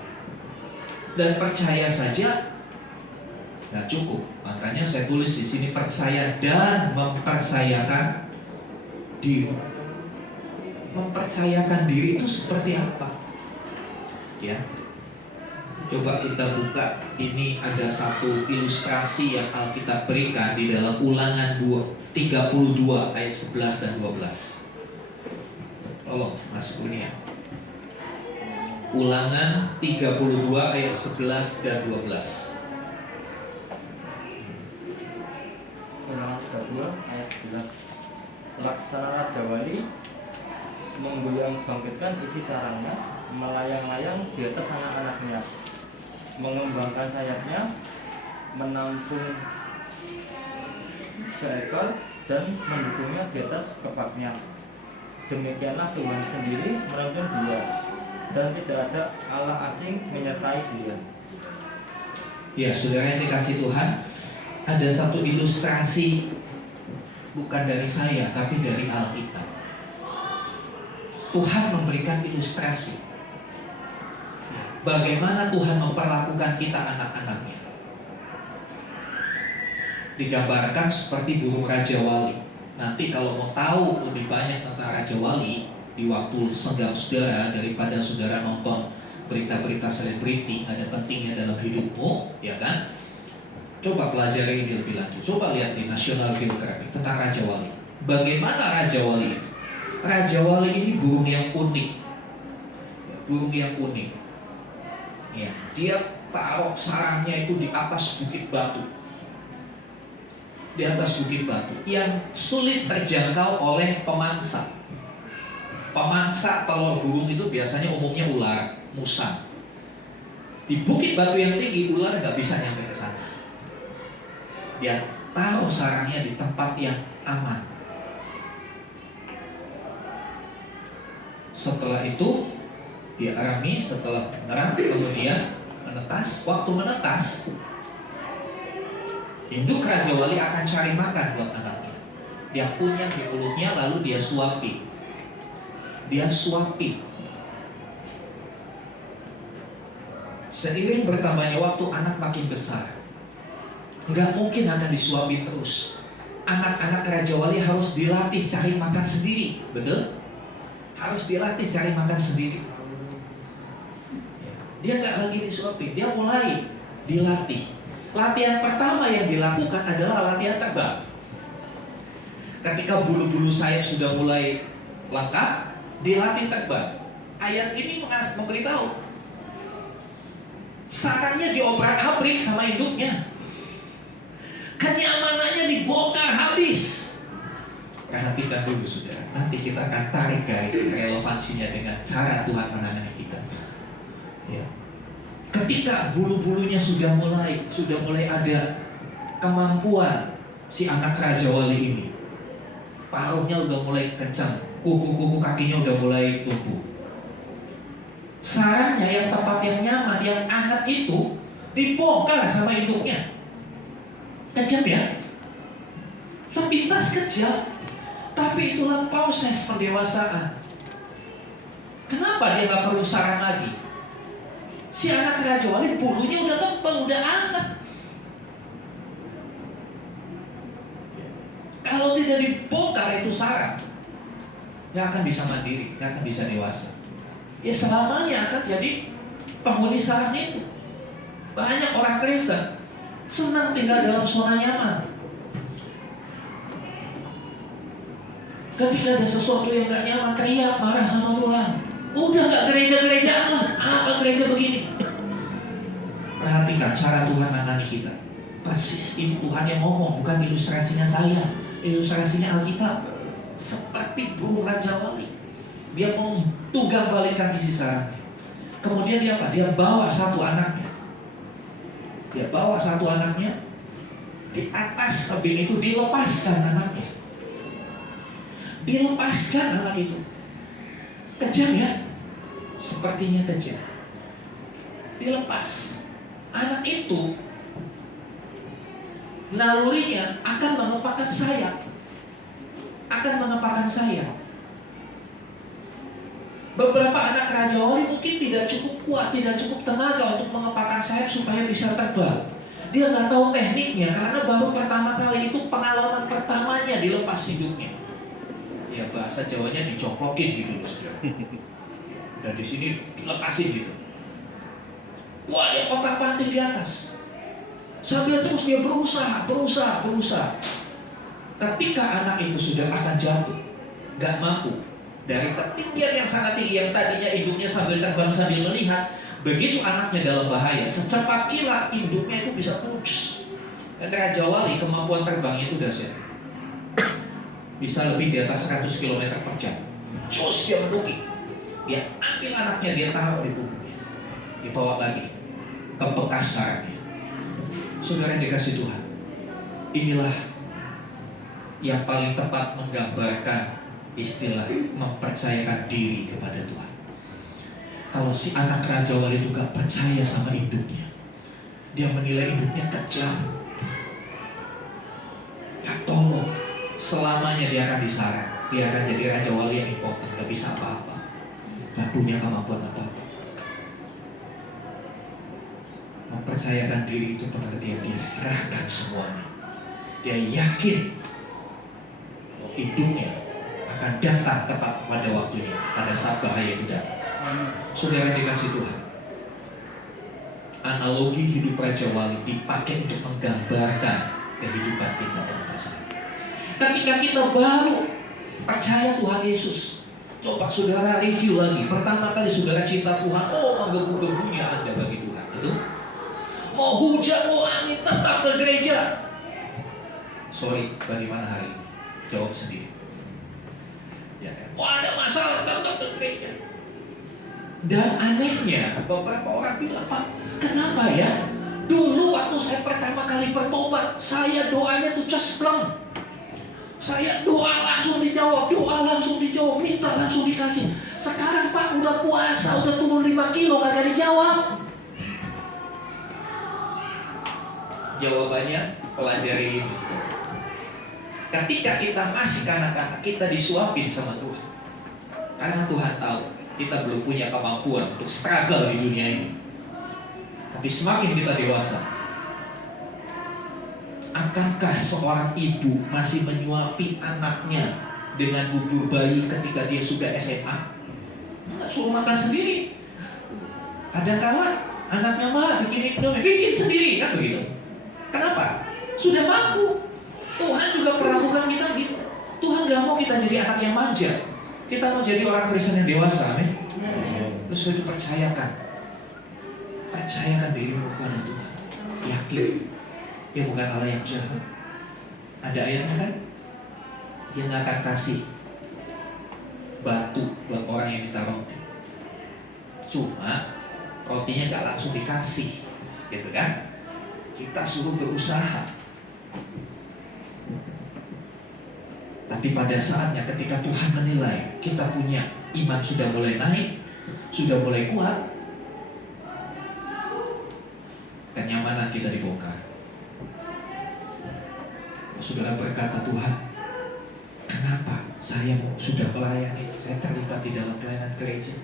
Dan percaya saja nggak cukup. Makanya saya tulis di sini percaya dan mempercayakan diri. Mempercayakan diri itu seperti apa? Ya. Coba kita buka, ini ada satu ilustrasi yang Alkitab berikan di dalam Ulangan 32 ayat 11 dan 12. Tolong masuk ini ya. Ulangan 32 ayat 11 dan 12. Ulangan 32 ayat 11. Laksana Raja Wali menggoyang bangkitkan isi sarangnya, melayang-layang di atas anak-anaknya, mengembangkan sayapnya, menampung seekor dan mendukungnya di atas kepaknya. Demikianlah Tuhan sendiri menuntun dia, dan tidak ada Allah asing menyertai dia. Ya, saudara yang dikasih Tuhan, ada satu ilustrasi bukan dari saya, tapi dari Alkitab. Tuhan memberikan ilustrasi bagaimana Tuhan memperlakukan kita anak-anaknya. Digambarkan seperti burung Raja Wali. Nanti kalau mau tahu lebih banyak tentang Raja Wali di waktu senggang saudara, daripada saudara nonton berita-berita selebriti, ada pentingnya dalam hidupmu, ya kan? Coba pelajari ini lebih lanjut. Coba lihat di National Geographic tentang Raja Wali. Bagaimana Raja Wali itu? Raja Wali ini burung yang unik. Burung yang unik. Ya, dia taruh sarangnya itu di atas bukit batu. Di atas bukit batu yang sulit terjangkau oleh pemangsa. Pemangsa telur burung itu biasanya umumnya ular, musang. Di bukit batu yang tinggi ular nggak bisa nyampe ke sana. Dia taruh sarangnya di tempat yang aman. Setelah itu dia arami, setelah menyerang kemudian menetas. Waktu menetas, induk Raja Wali akan cari makan buat anaknya. Dia punya di mulutnya, lalu dia suapi. Dia suapi. Seiring bertambahnya waktu, anak makin besar. Nggak mungkin akan disuapi terus. Anak-anak Raja Wali harus dilatih cari makan sendiri, betul? Harus dilatih cari makan sendiri. Dia nggak lagi disuapin, dia mulai dilatih. Latihan pertama yang dilakukan adalah latihan terbang. Ketika bulu-bulu sayap sudah mulai lengkap, dilatih terbang. Ayat ini memberitahu sarangnya diobrak-abrik sama induknya, kenyamanannya dibongkar habis. Perhatikan dulu saudara, nanti kita akan tarik garis relevansinya dengan cara Tuhan menangani kita. Ya. Ketika bulu-bulunya sudah mulai ada kemampuan si anak Raja Wali ini, paruhnya udah mulai kencang, kuku-kuku kakinya udah mulai tumbuh. Sarangnya yang tempat yang nyaman, yang hangat itu dibongkar sama induknya. Kejam ya? Sepintas kejam. Tapi itulah proses pendewasaan. Kenapa dia nggak perlu sarang lagi? Si anak Raja Wali bulunya udah tebal, udah hangat. Kalau tidak dibongkar itu sarang, nggak akan bisa mandiri, nggak akan bisa dewasa. Ya selamanya akan jadi penghuni sarang itu. Banyak orang Kristen senang tinggal dalam zona nyaman. Ketika ada sesuatu yang gak nyaman, teriak, marah sama Tuhan. Udah gak gereja-gereja Allah, apa gereja begini? Perhatikan cara Tuhan menangani kita. Persis ini Tuhan yang ngomong, bukan ilustrasinya saya. Ilustrasinya Alkitab. Seperti burung Raja Wali. Dia mau tunggang balikan isi sarangnya. Kemudian dia apa? Dia bawa satu anaknya. Di atas tebing itu dilepaskan anaknya. Dilepaskan anak itu. Kejam ya? Sepertinya kejam. Dilepas. Anak itu nalurinya akan mengepakkan sayap. Beberapa anak Raja Wali mungkin tidak cukup kuat, tidak cukup tenaga untuk mengepakkan sayap supaya bisa terbang. Dia nggak tahu tekniknya karena baru pertama kali itu pengalaman pertamanya dilepas hidupnya. Ya bahasa Jawanya dicoplokin gitu loh. Dan di sini dilepasin gitu. Wah, dia kotak-panting di atas. Sambil terus dia berusaha. Ketika anak itu sudah akan jatuh, gak mampu, dari ketinggian yang sangat tinggi yang tadinya induknya sambil terbang sambil melihat, begitu anaknya dalam bahaya, secepat kilat induknya itu bisa putus. Dan Raja Wali kemampuan terbangnya itu dahsyat. Bisa lebih di atas 100 km per jam. Terus dia menukik. Dia ambil anaknya, dia taruh di punggungnya. Dibawa lagi ke bekas sarangnya. Saudara yang dikasih Tuhan, inilah yang paling tepat menggambarkan istilah mempercayakan diri kepada Tuhan. Kalau si anak Raja Wali itu gak percaya sama induknya, dia menilai induknya kejam, gak tolong, selamanya dia akan disarang. Dia akan jadi Raja Wali yang impoten, gak bisa apa-apa, gak punya kemampuan apa-apa. Mempercayakan diri itu pengertian dia serahkan semuanya. Dia yakin hidupnya akan datang tepat pada waktunya, pada saat bahaya itu datang. Saudara dikasih Tuhan, analogi hidup Raja Wali dipakai untuk menggambarkan kehidupan kita orang percaya. Ketika kita baru percaya Tuhan Yesus, coba saudara review lagi. Pertama kali saudara cinta Tuhan, menggebu-gebunya Anda bagi Tuhan, betul? Mau hujan, mau angin, tetap ke gereja. Sorry, bagaimana hari ini? Jawab sendiri. Ya, mau ada masalah, tetap ke gereja. Dan anehnya, beberapa orang bilang, Pak, kenapa ya? Dulu waktu saya pertama kali bertobat, saya doanya tuh cespleng. Saya doa langsung dijawab, minta langsung dikasih. Sekarang Pak udah puasa, udah turun 5 kilo, kagak dijawab. Jawabannya pelajari ini. Ketika kita masih kanak-kanak, kita disuapin sama Tuhan. Karena Tuhan tahu kita belum punya kemampuan untuk struggle di dunia ini. Tapi semakin kita dewasa, akankah seorang ibu masih menyuapi anaknya dengan bubur bayi ketika dia sudah SMA? Nggak, suruh makan sendiri. Kadang-kala anaknya mah bikin sendiri, kan begitu. Kenapa? Sudah mampu. Tuhan juga perlakukan kita gitu. Tuhan gak mau kita jadi anak yang manja. Kita mau jadi orang Kristen yang dewasa, amin. Terus itu percayakan dirimu kepada Tuhan. Yakin dia bukan Allah yang jahat. Ada ayatnya kan? Dia gak akan kasih batu buat orang yang minta roti. Cuma rotinya gak langsung dikasih, gitu kan? Kita suruh berusaha. Tapi pada saatnya ketika Tuhan menilai kita punya iman sudah mulai naik, sudah mulai kuat, kenyamanan kita dibongkar. Saudara berkata, Tuhan, kenapa saya sudah melayani, saya terlibat di dalam pelayanan gereja,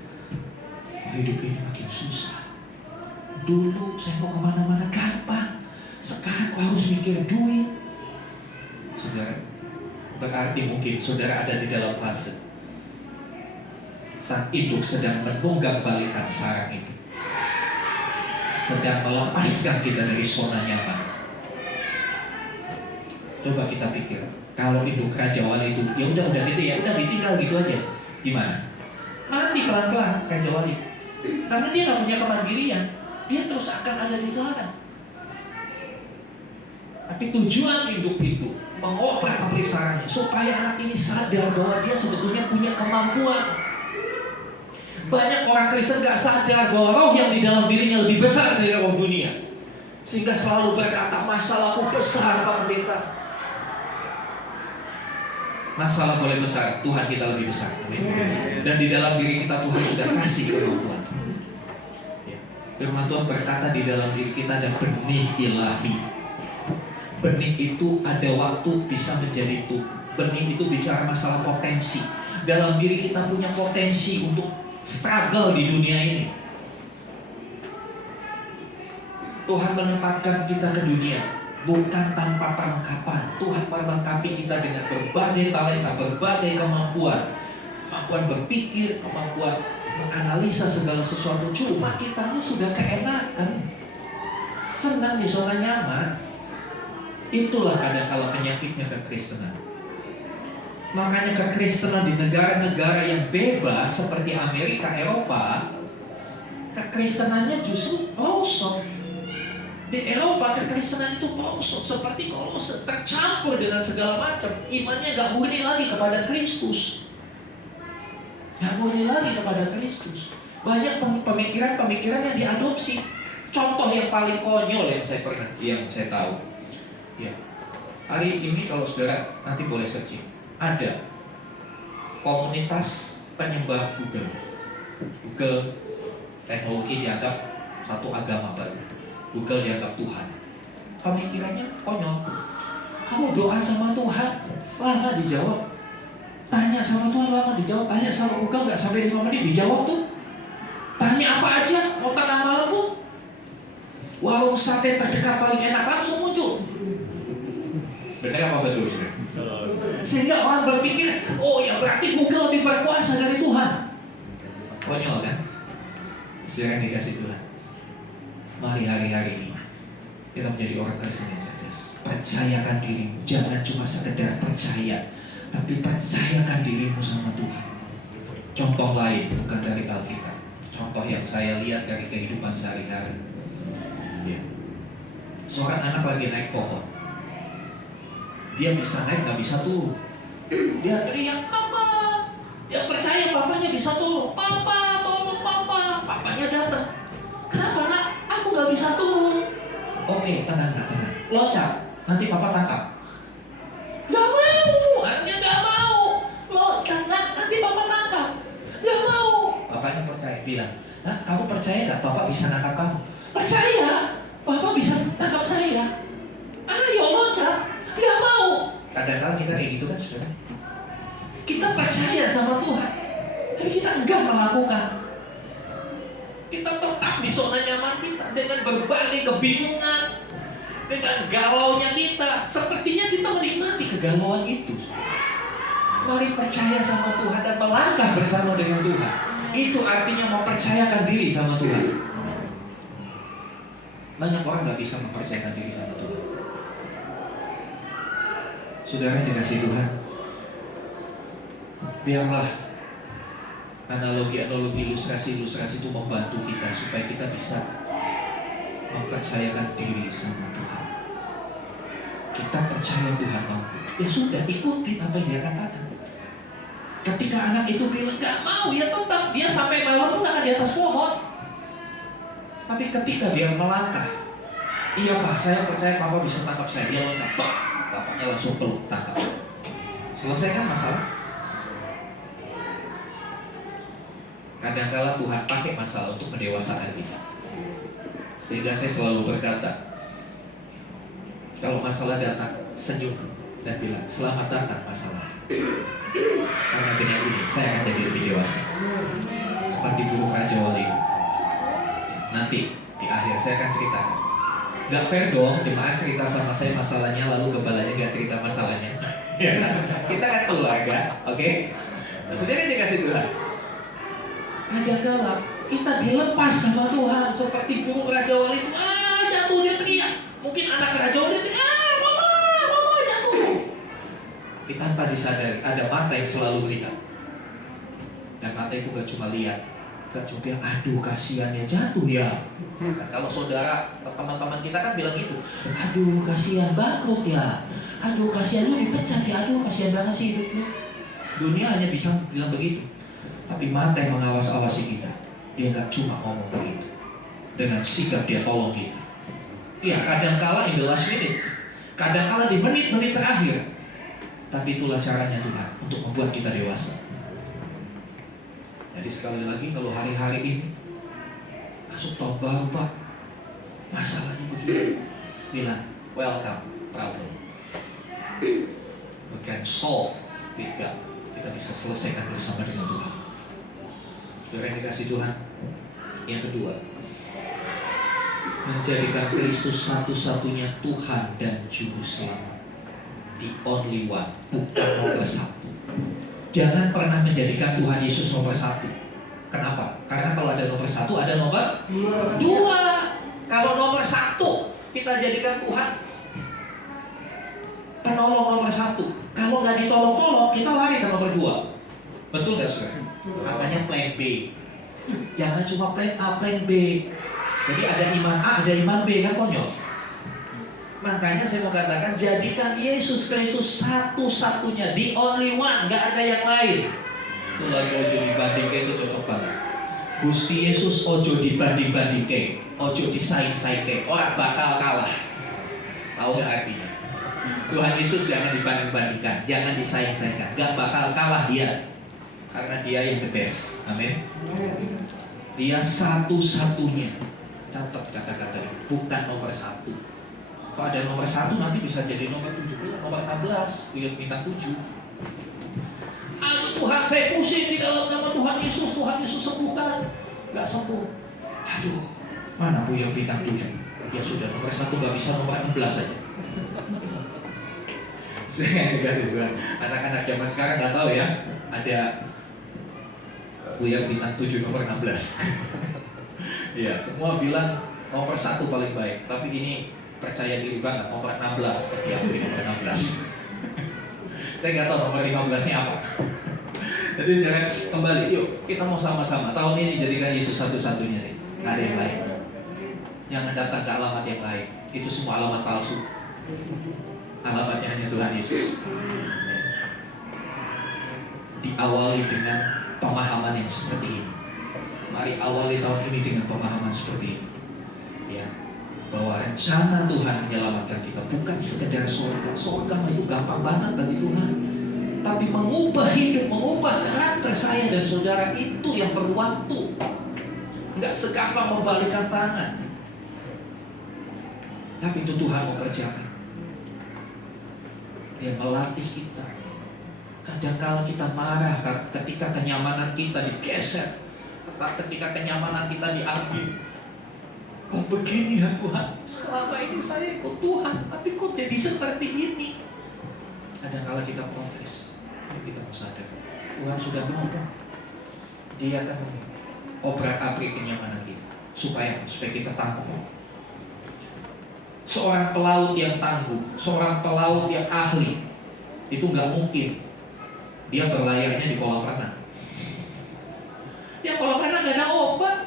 hidup ini makin susah. Dulu saya mau kemana-mana gampang, sekarang harus mikir duit. Saudara, berarti mungkin saudara ada di dalam fase sang induk sedang menunggang balikan sarang itu, sedang melepaskan kita dari zona nyaman. Coba kita pikir, kalau induk Raja Wali itu ya udah gede ya, udah ditinggal gitu aja, gimana? Mati pelan-pelan Raja Wali, karena dia nggak punya kemandirian, dia terus akan ada di sana. Tapi tujuan induk itu mengoper kebesarannya supaya anak ini sadar bahwa dia sebetulnya punya kemampuan. Banyak orang Kristen gak sadar bahwa roh yang di dalam dirinya lebih besar dari roh dunia, sehingga selalu berkata, masalahku besar Pak Pendeta. Masalah boleh besar, Tuhan kita lebih besar. Amin. Dan di dalam diri kita Tuhan sudah kasih kemampuan. Firman Tuhan berkata di dalam diri kita ada benih ilahi. Benih itu ada waktu bisa menjadi tubuh. Benih itu bicara masalah potensi. Dalam diri kita punya potensi untuk struggle di dunia ini. Tuhan menempatkan kita ke dunia bukan tanpa perlengkapan. Tuhan melengkapi kita dengan berbagai talenta, berbagai kemampuan. Kemampuan berpikir, kemampuan menganalisa segala sesuatu. Cuma kita sudah keenakan, senang di zona nyaman. Itulah kadang-kala penyakitnya kekristenan. Makanya kekristenan di negara-negara yang bebas seperti Amerika, Eropa, kekristenannya justru merosot. Di Eropa kekristenan itu merosot seperti Kolose, tercampur dengan segala macam. Imannya gak murni lagi kepada Kristus. Gak murni lagi kepada Kristus. Banyak pemikiran-pemikiran yang diadopsi. Contoh yang paling konyol yang saya tahu. Ya, hari ini kalau saudara nanti boleh searching, ada komunitas penyembah Google. Google teknologi dianggap satu agama baru. Google dianggap Tuhan. Pemikirannya konyol. Kamu doa sama Tuhan, lama dijawab. Tanya sama Tuhan, lama dijawab. Tanya sama Google nggak sampai 5 menit dijawab tuh. Tanya apa aja, mau tengah malam pun. Warung sate terdekat paling enak langsung muncul. Benar apa betul saudara? Sehingga orang berpikir, oh ya berarti Google lebih berkuasa dari Tuhan. Konyol kan? Silakan dikasih Tuhan. Mari hari-hari ini kita menjadi orang Kristen yang cerdas. Percayakan dirimu, jangan cuma sekedar percaya, tapi percayakan dirimu sama Tuhan. Contoh lain bukan dari Alkitab, contoh yang saya lihat dari kehidupan sehari-hari. Ya. Seorang anak lagi naik pohon. Dia bisa naik, gak bisa turun. Dia teriak, Papa. Dia percaya papanya bisa turun. Papa, tolong Papa. Papanya datang. Kenapa nak? Aku gak bisa turun. Oke, tenang. Loncat, nanti Papa tangkap. Gak mau, anaknya gak mau. Loncat nak, nanti Papa tangkap. Gak mau. Papanya percaya, bilang, nah kamu percaya gak Papa bisa nangkap kamu? Percaya, Papa bisa tangkap saya. Ayo loncat. Gak mau. Kadang-kadang kita kayak gitu kan saudara. Kita percaya sama Tuhan, tapi kita enggak melakukan. Kita tetap di zona nyaman kita dengan berbagai kebingungan, dengan galaunya kita. Sepertinya kita menikmati kegalauan itu. Mari percaya sama Tuhan dan melangkah bersama dengan Tuhan. Itu artinya mempercayakan diri sama Tuhan. Banyak orang gak bisa mempercayakan diri sama Tuhan. Saudara yang dikasih Tuhan, biarlah analogi-analogi, ilustrasi-ilustrasi itu membantu kita supaya kita bisa mempercayakan diri sama Tuhan. Kita percaya Tuhan mampu. Ya sudah, ikutin apa yang dia katakan. Ketika anak itu bilang gak mau, ya tetap dia sampai malam pun akan di atas pohon. Tapi ketika dia melangkah, iya Pak, saya percaya Papa bisa tangkap saya. Dia loncat, Pak. Bapaknya langsung peluk, tangkap. Selesaikan masalah. Kadang-kala Tuhan pakai masalah untuk pendewasaan kita. Sehingga saya selalu berkata, kalau masalah datang, senyum dan bilang, selamat datang masalah. Karena dengan ini saya akan jadi lebih dewasa. Seperti burung Raja Wali. Nanti di akhir saya akan ceritakan. Gak fair dong jemaat cerita sama saya masalahnya, lalu gembalanya gak cerita masalahnya. Ya, kita kan keluarga, oke? Maksudnya kan dikasih Tuhan. Kadang-kala kita dilepas sama Tuhan seperti burung Raja Wali itu. Jatuh dia teriak. Mungkin anak Raja Wali teriak, mama jatuh. Tapi tanpa disadari, ada mata yang selalu melihat. Dan mata itu gak cuma lihat, gak cuma bilang, aduh kasihan ya jatuh ya. Nah, kalau saudara, teman-teman kita kan bilang gitu, aduh kasihan bangkrut ya, aduh kasihan lu dipecat ya, aduh kasihan banget sih hidup lu. Dunia hanya bisa bilang begitu. Tapi mata yang mengawas-awasi kita, dia gak cuma ngomong begitu. Dengan sikap dia tolong kita. Ya kadang-kala in the last minute, kadang-kala di menit-menit terakhir. Tapi itulah caranya Tuhan untuk membuat kita dewasa. Jadi sekali lagi kalau hari-hari ini masuk tahun baru Pak, masalahnya begini, bilang welcome problem, we can solve with God. Kita bisa selesaikan bersama dengan Tuhan. Saudara yang dikasih Tuhan. Yang kedua, menjadikan Kristus satu-satunya Tuhan dan Juru Selamat. The only one, bukan nomor satu. Jangan pernah menjadikan Tuhan Yesus nomor satu. Kenapa? Karena kalau ada nomor satu, ada nomor dua. Kalau nomor satu kita jadikan Tuhan penolong nomor satu. Kalau nggak ditolong-tolong, kita lari ke nomor dua. Betul nggak saudara? Makanya plan B. Jangan cuma plan A, plan B. Jadi ada iman A, ada iman B, kan konyol. Makanya saya mau katakan, jadikan Yesus Kristus satu-satunya, the only one, gak ada yang lain. Itu lagi ojo dibandingkan, itu cocok banget. Gusti Yesus ojo dibanding-bandingkan, ojo disaing-saingkan, orang bakal kalah. Tahu gak artinya? Tuhan Yesus jangan dibanding-bandingkan, jangan disaing-saingkan, gak bakal kalah dia. Karena dia yang the best, amin. Dia satu-satunya. Catat kata-kata ini, bukan nomor satu. Kalau ada nomor satu nanti bisa jadi nomor 7, nomor 16, beliau minta 7. Aduh Tuhan, saya pusing di dalam nama Tuhan Yesus sembuhkan. Gak sembuh. Aduh, mana Bu yang bintang 7? Ya sudah, nomor 1 gak bisa, nomor 16 saja. Saya ganti Tuhan. Anak-anak zaman sekarang gak tahu ya, ada Bu yang bintang 7, nomor 16. Iya, semua bilang nomor 1 paling baik, tapi ini percaya diri banget, nomor 16 seperti aku di nomor 16. Saya nggak tahu nomor 15-nya apa. Jadi sekarang kembali, yuk kita mau sama-sama tahun ini jadikan Yesus satu-satunya deh, nggak ada yang lain. Jangan datang ke alamat yang lain, itu semua alamat palsu. Alamatnya hanya Tuhan Yesus. Diawali dengan pemahaman yang seperti ini. Mari awali tahun ini dengan pemahaman seperti ini. Ya. Bahwa rencana Tuhan menyelamatkan kita bukan sekedar surga. Surga itu gampang banget bagi Tuhan. Tapi mengubah hidup, mengubah karakter saya dan saudara itu yang perlu waktu. Enggak segampang membalikkan tangan. Tapi itu Tuhan mau kerjakan. Dia melatih kita. Kadang-kala kita marah ketika kenyamanan kita digeser, ketika kenyamanan kita diambil. Kok begini ya Tuhan? Selama ini saya ikut Tuhan, tapi kok jadi seperti ini? Kadang-kala kita protes, kita mau sadar Tuhan sudah ngomong, Dia akan obrak-abrik kenyamanan kita supaya kita tangguh. Seorang pelaut yang tangguh, seorang pelaut yang ahli, itu nggak mungkin dia berlayarnya di kolam renang. Ya kolam renang nggak ada obat.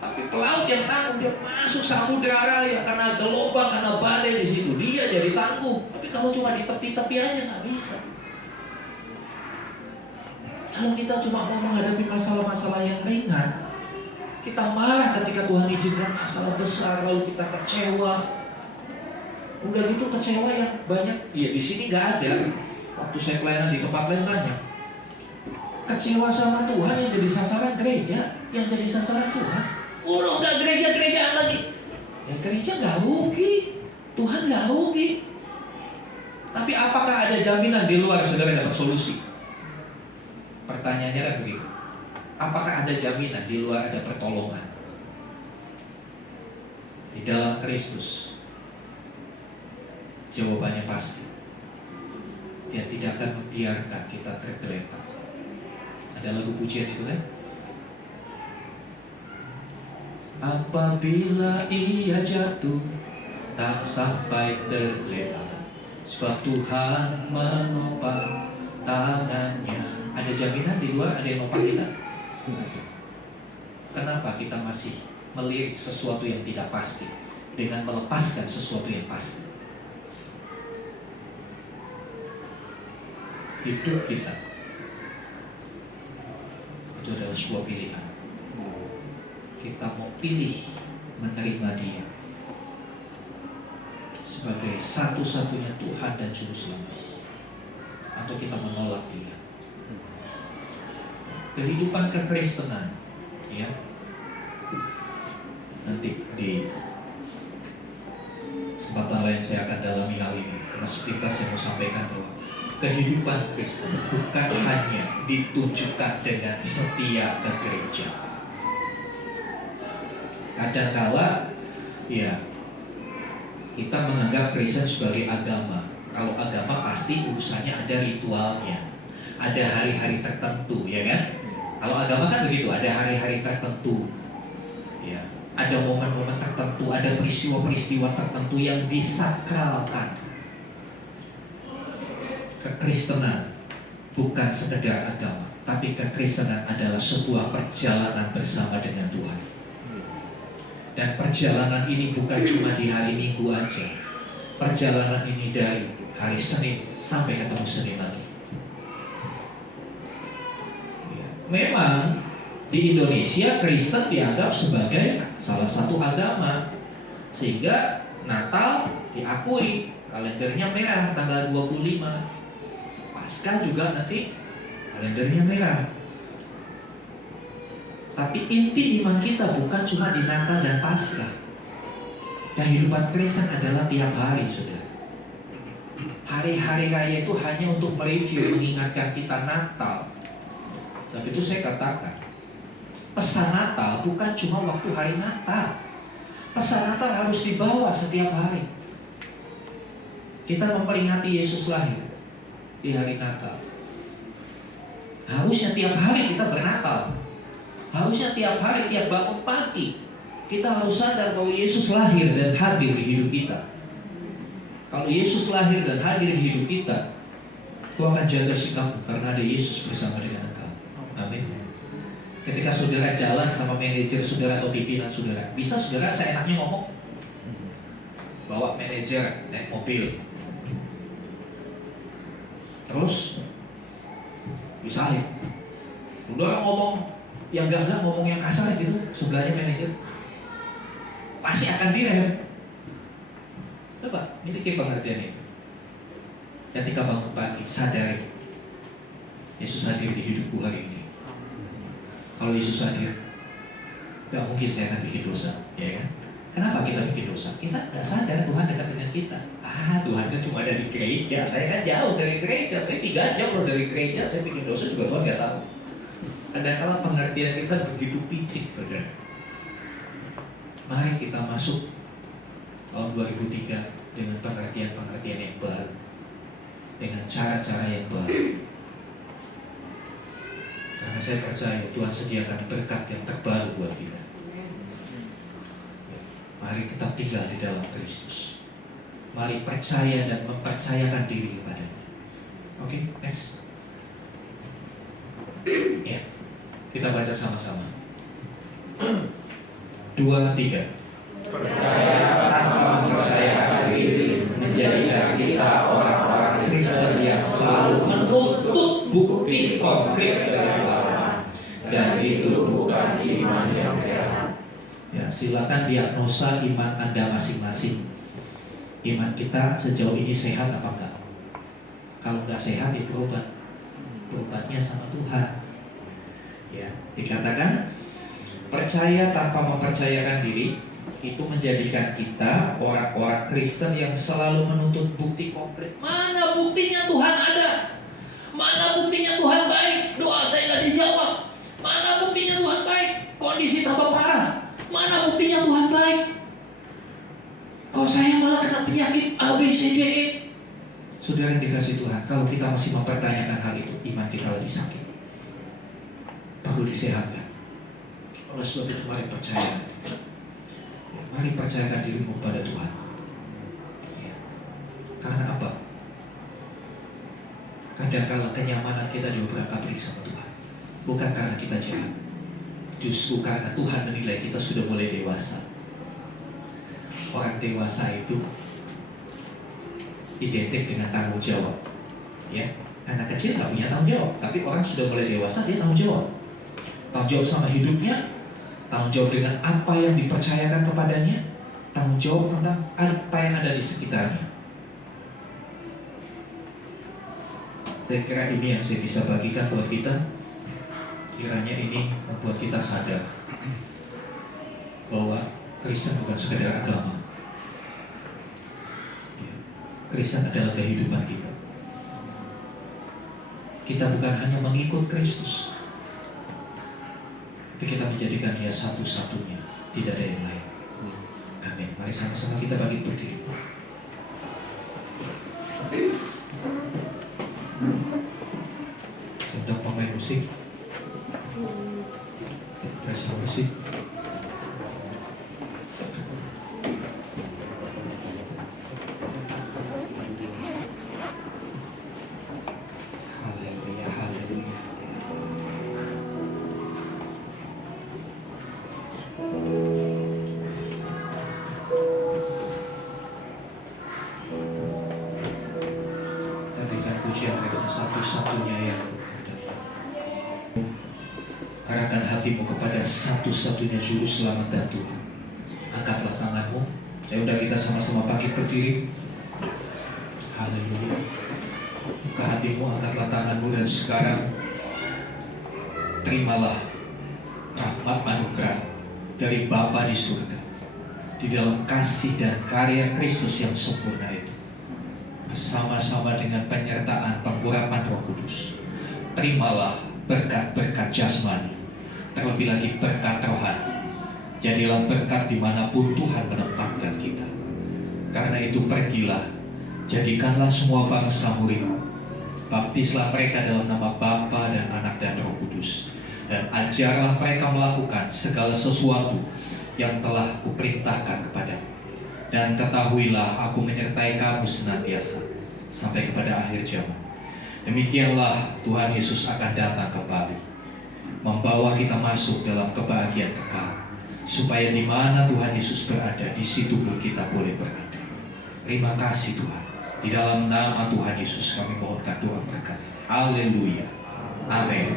Tapi pelaut yang tangguh, dia masuk samudera raya karena gelombang, karena badai di situ, dia jadi tangguh. Tapi kalau cuma di tepi-tepi aja nggak bisa. Kalau kita cuma mau menghadapi masalah-masalah yang ringan, kita marah ketika Tuhan izinkan masalah besar, lalu kita kecewa. Udah gitu kecewa yang banyak. Ya di sini nggak ada. Waktu saya pelayanan di tempat lain banyak. Kecewa sama Tuhan yang jadi sasaran gereja, yang jadi sasaran Tuhan. Udah nggak gereja-gerejaan lagi. Ya gereja nggak rugi, Tuhan nggak rugi. Tapi apakah ada jaminan di luar saudara dapat solusi? Pertanyaannya kan begitu. Apakah ada jaminan di luar ada pertolongan? Di dalam Kristus, jawabannya pasti. Dia tidak akan membiarkan kita tergeletak. Ada lagu pujian itu kan? Apabila ia jatuh, tak sampai terlelap, Sebab Tuhan menopang tangannya. Ada jaminan di luar ada yang nopang kita? Enggak ada. Kenapa kita masih melirik sesuatu yang tidak pasti dengan melepaskan sesuatu yang pasti? Hidup kita itu adalah sebuah pilihan. Kita mau pilih menerima Dia sebagai satu-satunya Tuhan dan Juru Selamat, atau kita menolak Dia. Kehidupan kekristenan, ya, nanti di kesempatan lain saya akan dalami hal ini. Mas Pika saya mau sampaikan bahwa kehidupan Kristen bukan hanya ditunjukkan dengan setia ke gereja. Kadangkala, ya, kita menganggap Kristen sebagai agama. Kalau agama pasti urusannya ada ritualnya, ada hari-hari tertentu, ya kan? Kalau agama kan begitu, ada hari-hari tertentu, ya, ada momen-momen tertentu, ada peristiwa-peristiwa tertentu yang disakralkan. Kekristenan bukan sekedar agama, tapi kekristenan adalah sebuah perjalanan bersama dengan Tuhan. Dan perjalanan ini bukan cuma di hari Minggu aja. Perjalanan ini dari hari Senin sampai ketemu Senin lagi. Ya, memang di Indonesia Kristen dianggap sebagai salah satu agama, sehingga Natal diakui kalendernya merah tanggal 25. Paskah juga nanti kalendernya merah. Tapi inti iman kita bukan cuma di Natal dan Paskah. Kehidupan Kristen adalah tiap hari, saudara. Hari-hari raya itu hanya untuk mereview, mengingatkan kita Natal. Tapi itu saya katakan, pesan Natal bukan cuma waktu hari Natal. Pesan Natal harus dibawa setiap hari. Kita memperingati Yesus lahir di hari Natal. Harusnya tiap hari kita bernatal. Harusnya tiap hari, tiap bangun pagi, kita harus sadar bahwa Yesus lahir dan hadir di hidup kita. Kalau Yesus lahir dan hadir di hidup kita, Tuhan akan jaga sikapmu karena ada Yesus bersama dengan engkau. Amin. Ketika saudara jalan sama manajer saudara atau pimpinan saudara, bisa saudara seenaknya ngomong? Bawa manajer naik mobil, terus bisa ya, udah ngomong yang enggak ngomong yang kasar gitu, sebelahnya manajer pasti akan direm. Coba miliki pengertian itu. Ketika bangun pagi, sadari Yesus hadir di hidupku hari ini. Kalau Yesus hadir, gak mungkin saya akan bikin dosa, ya kan? Kenapa kita bikin dosa? Kita gak sadar Tuhan dekat dengan kita. Tuhan kan cuma ada di gereja, saya kan jauh dari gereja, saya 3 jam loh dari gereja, saya bikin dosa juga Tuhan gak tahu. Kadang-kala pengertian kita begitu picik, saudara. Mari kita masuk tahun 2003 dengan pengertian-pengertian yang baru, dengan cara-cara yang baru. Karena saya percaya Tuhan sediakan berkat yang terbaru buat kita. Mari tetap tinggal di dalam Kristus. Mari percaya dan mempercayakan diri kepada-Nya. Oke, next. Ya, kita baca sama-sama. 2, 3. Tanpa mempercayakan diri menjadikan kita orang-orang Kristen yang selalu menuntut bukti konkret dari Tuhan, dan itu bukan iman yang sehat. Ya, silakan diagnosa iman Anda masing-masing. Iman kita sejauh ini sehat apa enggak? Kalau enggak sehat, ya berobat. Berobatnya sama Tuhan. Ya, dikatakan percaya tanpa mempercayakan diri itu menjadikan kita orang-orang Kristen yang selalu menuntut bukti konkret. Mana buktinya Tuhan ada? Mana buktinya Tuhan baik? Doa saya nggak dijawab. Mana buktinya Tuhan baik? Kondisi tambah parah. Mana buktinya Tuhan baik? Kok saya malah kena penyakit A, B, C, D, E? Saudara yang dikasih Tuhan, kalau kita masih mempertanyakan hal itu, iman kita lagi sakit, perlu disehatkan. Oleh sebab itu mari percaya. Mari percayakan dirimu kepada Tuhan. Karena apa? Kadang-kala kenyamanan kita diobrak-abrik sama Tuhan. Bukan karena kita jahat, justru karena Tuhan menilai kita sudah mulai dewasa. Orang dewasa itu identik dengan tanggung jawab. Ya, anak kecil nggak punya tanggung jawab, tapi orang sudah mulai dewasa dia tanggung jawab. Tanggung jawab sama hidupnya, tanggung jawab dengan apa yang dipercayakan kepadanya, tanggung jawab tentang apa yang ada di sekitarnya. Saya kira ini yang saya bisa bagikan buat kita. Kiranya ini membuat kita sadar bahwa Kristen bukan sekedar agama. Kristen adalah kehidupan kita. Kita bukan hanya mengikut Kristus, tapi kita menjadikan Dia satu-satunya, tidak ada yang lain. Amin. Mari sama-sama kita bangkit berdiri. Sedang pemain musik, presa musik. Haleluya, haleluya. Berikan pujian kepada satu-satunya yang arahkan hatimu kepada satu-satunya juru selamat dan Tuhan. Angkatlah tanganmu. Saya undang kita sama-sama bangkit berdiri. Haleluya. Buka hatimu, angkatlah tanganmu, dan sekarang terimalah rahmat anugerah dari Bapa di surga di dalam kasih dan karya Kristus yang sempurna itu, bersama-sama dengan penyertaan pengurapan Roh Kudus. Terimalah berkat-berkat jasmani, terlebih lagi berkat rohani. Jadilah berkat dimanapun Tuhan menempatkan kita. Karena itu pergilah, jadikanlah semua bangsa muridku. Baptislah mereka dalam nama Bapa dan Anak dan Roh Kudus, dan ajarlah mereka melakukan segala sesuatu yang telah kuperintahkan kepadamu. Dan ketahuilah aku menyertai kamu senantiasa sampai kepada akhir zaman. Demikianlah Tuhan Yesus akan datang kembali, membawa kita masuk dalam kebahagiaan kekal, supaya di mana Tuhan Yesus berada, di situ pun kita boleh berada. Terima kasih Tuhan. Di dalam nama Tuhan Yesus kami mohonkan Tuhan berkati. Haleluya. Amin.